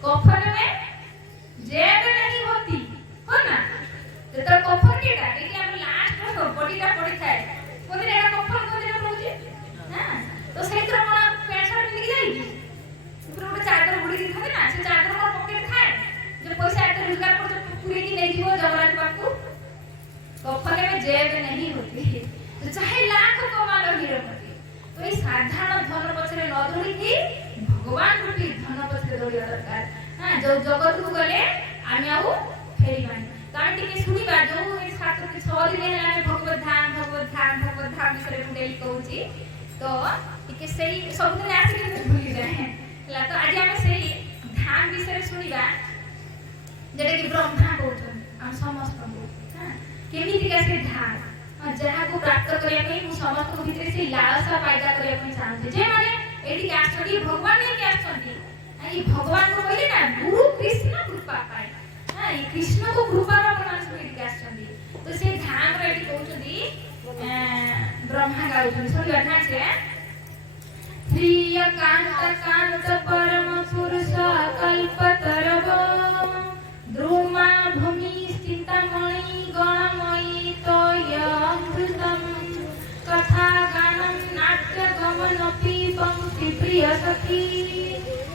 କଫନ ମେ जेब नहीं होती, हो ना। तो कफन केटा देखि हम लास्ट बॉडीटा पड़ी थाए, कोनी एटा कफन कोनी रहउची। हां, तो सेत्र कोन पैसा पिंदी जाईकी ऊपर गोटे चादर बुड़ी दी थाए ना, से चादर को पॉकेट थाए, जे पैसा एते रोजगार कर पूरी की नहीं जीवो जवराज बापू। कफन में जेब नहीं होती, तो चाहे लाख कमालो हीरामती। तो ये साधारण धन पछरे न दौड़ी की भगवान रूपी धन पछरे दौड़िया दरकार। हां, जो जगत को गले आमे आउ फेरिबानी। तो आमे टिके सुनिबा, जो ए 7 के 6 दिन हेला आमे भगवत धाम विषय में डेली कहूची। तो टिके सेही सब दिन आसी के भूली जाए हला। तो आज आमे सेही धाम विषय सुनिबा, जेटा कि ब्रह्मा कहउछन हम समस्त को। हां, केमिति का से धाम जहा को प्राप्त करिया पे मु समस्त को भीतर से लालसा पैदा करिया पे चाहते, जे माने एठी आछथि भगवान ने के आछथि। ये भगवान को कहले ना गुरु कृष्ण कृपा पाए। हां, ये कृष्ण को कृपा रा प्रमाण सुनि आछथि। तो से धाम रे एठी कहउछथि ब्रह्मा गाउछथि सुनिबा ना से प्रिय कांत परम पुरुष कल्पतरव द्रुमा भूमि चिंतामणि गणमयि तोयमृतम कथा गानं नाट्य गमनपि पंक्ति प्रिय सखी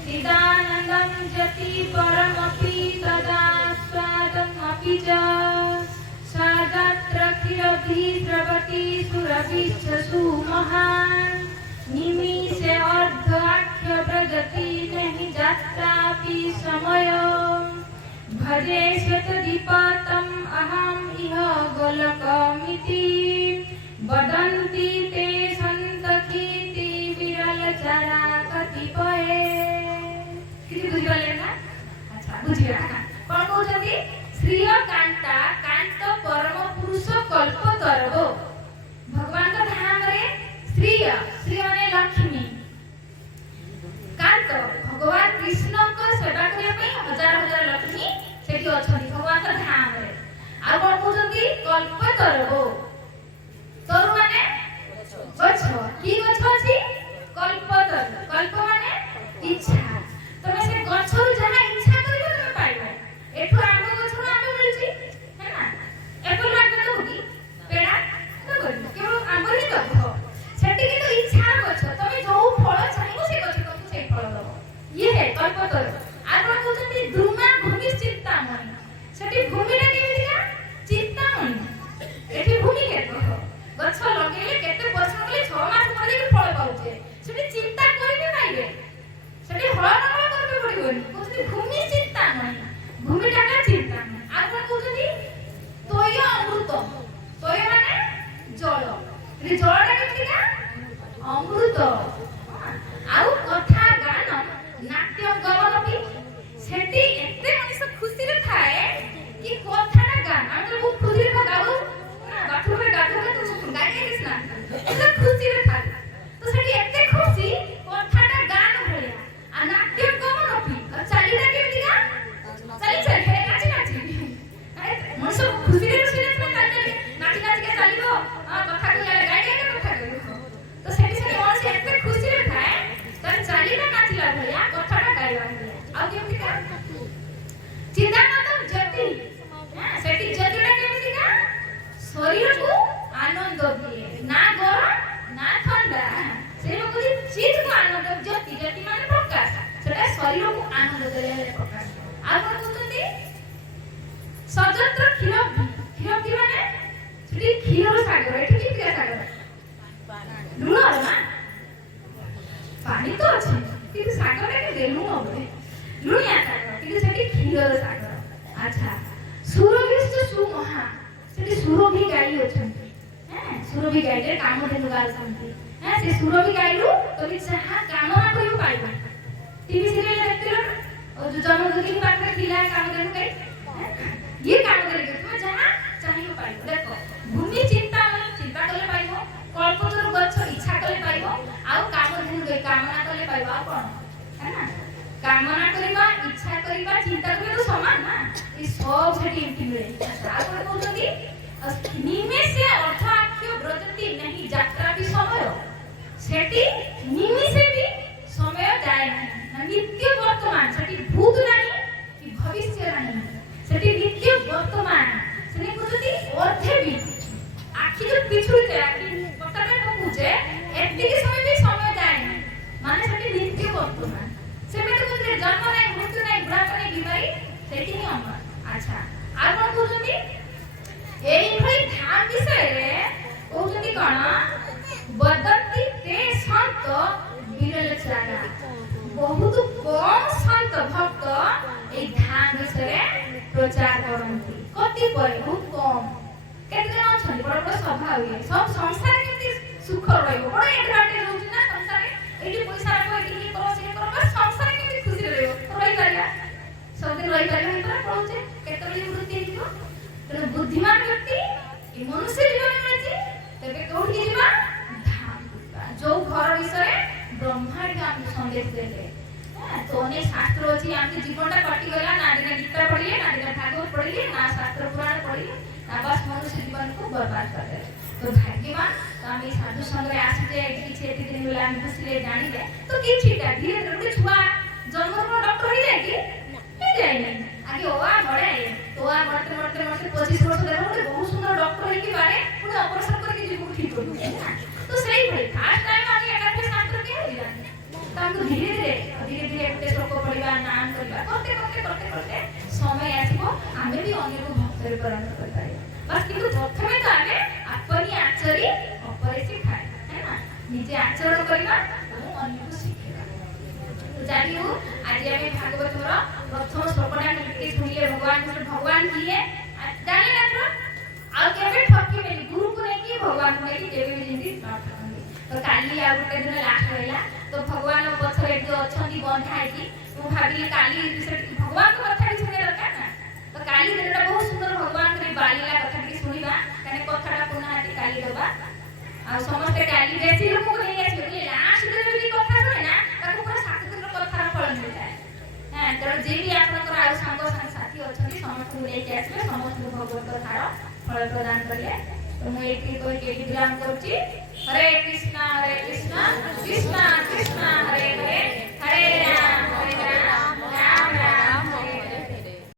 चिदानन्दं जति परमपि तदा स्वादमपि च सादत्र क्षीरभिस्रवति सुरभिश्च सुमहान् निमिषे अर्धाख्य व्रजति नहि जात्रापि समय भजे श्वेतदीपतम् अहम् इह गोलकमिति वदन्ति ते सन्तखीति विरलचरा कतिपये। किसी बुझिगले ना? अच्छा बुझिगला। कोन कहउछथि श्रीय कांता कांत परम पुरुष कल्पतरव। भगवान का धाम रे श्रीय माने लक्ष्मी, कांत भगवान कृष्ण को सेवा करिया पे हजार हजार लक्ष्मी सेठी अछथि भगवान का धाम रे। आ कोन कहउछथि कल्प ତରୁ ତରୁ ମାନେ ଗଛ କି ଗଛ ଅଛି କଳ୍ପତରୁ କଳ୍ପ ମାନେ ଇଚ୍ଛା ତମେ ସେ ଗଛରୁ ଯାହା ଇଚ୍ଛା କରିବ ତମେ ପାଇବ ଏଠୁ ଆମ୍ବ ଗଛରୁ ଆମ୍ବ ମିଳୁଛି है ना एप्पल मार्केट होगी पेड़ा तो बोल केवल आंब ही दब सेठी কিন্তু ইচ্ছা গছ তুমি जो ফল চাইবো সেই গছ তোমাকে সেই ফল দেব ये है কল্পতর আর কোন বলছেন দ্রুমা ভূমি চিন্তাময় সেটি ভূমিটা কেমিতিকা চিন্তাময় এটি ভূমি কেত গছ লগাইলে কেতে বর্ষ গলে 6 মাস পরে কি ফল পাউছে সেটি চিন্তা করিবে পাইবে সেটি হল নকল করতে পড়িবনি বলছেন ভূমি চিন্তাময় ভূমিটাকা চিন্তাময় আর কোন বলছেন তৈ অমৃত তৈ মানে জল এই জলটা কেমিতিকা অমৃত ଆଉ କଥା ଗାନ ନାଟ୍ୟ ଗବନପି ସେଠି ଏତେ ମଣିଷ ଖୁସିରେ ଥାଏ କି କଥାଟା ଗାନ ଆମେ ବହୁତ ଖୁସିରେ ଗାଉ ନା ବାଥରୁମରେ ଗାଧୋଇବା ତ ଗାଇଦେଇସ୍ ନା ଏତେ ଖୁସିରେ ଥାଏ ତ ସେଠି ଏତେ ଖୁସି କଥାଟା ଗାନ ଭଳିଆ ଆଉ ନାଟ୍ୟ ଗବନପି ଆଉ ଚାଲିଟା କେମିତିକା ଚାଲି ଚାଲି ହେ ନାଚି ନାଚି ମଣିଷ ଖୁସିରେ ଖୁସିରେ ଚାଲି ନାଚି ନାଚି ଚାଲିବ କଥା କହିଲେ ଗାଇଦେଇକି କଥା କହିବ ତ ସେଠି ସେ ମଣିଷ ଏତେ ଖୁସିରେ ଥାଏ ଚାଲିଲା ନାଚିଲା ଭଳିଆ କଥାଟା ଗାଇବା ଭଳିଆ ଆଉ କେମିତିକା ଚିଦାନନ୍ଦ ଜ୍ୟୋତି ସେଠି ଜ୍ୟୋତିଟା କେମିତିକା ଶରୀରକୁ ଆନନ୍ଦ ଦିଏ ନା ଗରମ ନା ଥଣ୍ଡା ସେ ଲୋକଟି ଚିତ୍ତକୁ ଆନନ୍ଦ ଜ୍ୟୋତି ଜ୍ୟୋତି ମାନେ ପ୍ରକାଶ ସେଟା ଶରୀରକୁ ଆନନ୍ଦ ଦେଲେ ପ୍ରକାଶ ଆଉ କଣ କହୁଛନ୍ତି ସଯତ୍ର କ୍ଷୀରବ୍ଧି କ୍ଷୀରବ୍ଧି ମାନେ ସେଠି କ୍ଷୀରର ସାଗର ଏଠି କେମିତିକା ସାଗର ଲୁଣର ନା पानी तो अच्छे किंतु सागर के देलु होबे लुनिया सागर किंतु सेठी क्षीर सागर अच्छा सुरभिष्ट सुमहा सेठी सुरभि गाई अछंती हैं सुरभि गाई रे काम देनु गाल संती हैं से सुरभि गाईलु तोरी जहा कामना करियो पाइबा टीवी सीरियल देखतिलो और जो जन्मदिन पाखरे थिला काम देनु गाई ये काम करे तुम जहा चाहियो पाइबो देखो भूमि चिंता कले पाइबो कल्पतरु गछ इच्छा कले पाइबो आउ काम दिन गई कामना कले पाइबा कोन है ना कामना करबा इच्छा करबा चिंता करबा तो समान ना ई सब सेठी मिले आ कोन कहउछथि निमेषे अर्थ आख्य ब्रजति नहीं यात्रा भी समय सेठी निमेषे भी समय जाय ना नित्य वर्तमान सेठी भूत नाही कि भविष्य नाही सेठी नित्य वर्तमान सेठी कहउछथि अर्थे भी आखि जो पिछुड़ी आखि पताने पहुचे एतिके समय भी समय जाय ना माने सेठी नित्य वर्तमान सेमेते कहते जन्म नाही मृत्यु नाही बुढ़ापा नाही बीमारी सेठी ही अमर अच्छा आ कोन कहउछथि एई भई ध्यान विषय रे कहउछथि कोन बदंती ते संत विरल चारा बहुत कम संत भक्त एई ध्यान विषय रे प्रचार करंती कति पय बहुत कम केते जण अछन बड़ बड़ सभा हुए सब संसार केते सुख रहइबो बड़ एडभांटेज रहउछि ना संसार एठी पैसा रखो एठी करो से करो बस संसार केते खुशी रहइबो रहि पारिया सब दिन रहि पारिया हितरा पहुंचे केते बली वृत्ति हितो तेरे बुद्धिमान व्यक्ति ए मनुष्य जीवन में अछि तबे कोठी जीवा धाम जो घर विषय ब्रह्मांड हम संदेश देले तो अनेक शास्त्र अछि आमके जीवनटा कटि गला ना दिन गीता पढ़िए ना दिन भागवत पढ़िए ना शास्त्र पुराण पढ़िए ना बस मनुष्य जीवन को बर्बाद कर दे तो भाग्यवान तो हम साधु संग रे आसी जे किछि एति दिन होला हम खुशीले जानि दे तो किछिटा धीरे धीरे गुटे छुआ जन्म को डॉक्टर ही जाय कि नहीं जाय नहीं आगे ओआ बड़े तो आ बढ़ते बढ़ते बढ़ते 25 वर्ष रे गुटे बहुत सुंदर डॉक्टर है कि बारे पुणे ऑपरेशन करके जीव को ठीक कर दे तो सही भाई फास्ट टाइम आगे एकाथे शास्त्र के होला तो हम धीरे धीरे एते श्लोक पढ़िबा नाम करबा करते समय आसीबो आमे भी अन्य को भक्तर परिणत कर पारिबा बस किंतु प्रथमे तो आमे अपनी आचरी अपरे सिखाए है ना निजे आचरण करबा और अन्य को शिखेबा तो जानियो आज आमे भागवतर प्रथम श्लोकटा निके सुनिले भगवान किए जाने ना आ केबे ठकी बेली गुरु को नेकी भगवान को नेकी केबे भी जिंदी बात करनी तो काली आ गुटे दिन लास्ट होइला तो भगवान पछरे जो अछंती बंधा है कि मु भाबिले काली भगवान को कथा भी सुने दरकार ना तो काली दिनटा बहुत सुंदर भगवान के बालीला कथा की सुनिबा काने कथाटा पुनाटी काली दबा आ समस्त काली बेसी लोक को नहीं आसी बोले लास्ट दिन भी कथा सुने ना ताको पूरा 7 दिन कथा फल मिल जाए हां तो जे भी आपनकर आ संग साथी अछंती समस्त को लेके आसीबे समस्त भगवत कथार ଫଳ ପ୍ରଦାନ କଲେ। ତ ମୁଁ ଏଇଠି କହିକି ଏଇଠି ବିରାମ କରୁଛି। ହରେ କୃଷ୍ଣ କୃଷ୍ଣ କୃଷ୍ଣ ହରେ ହରେ ହରେ ରାମ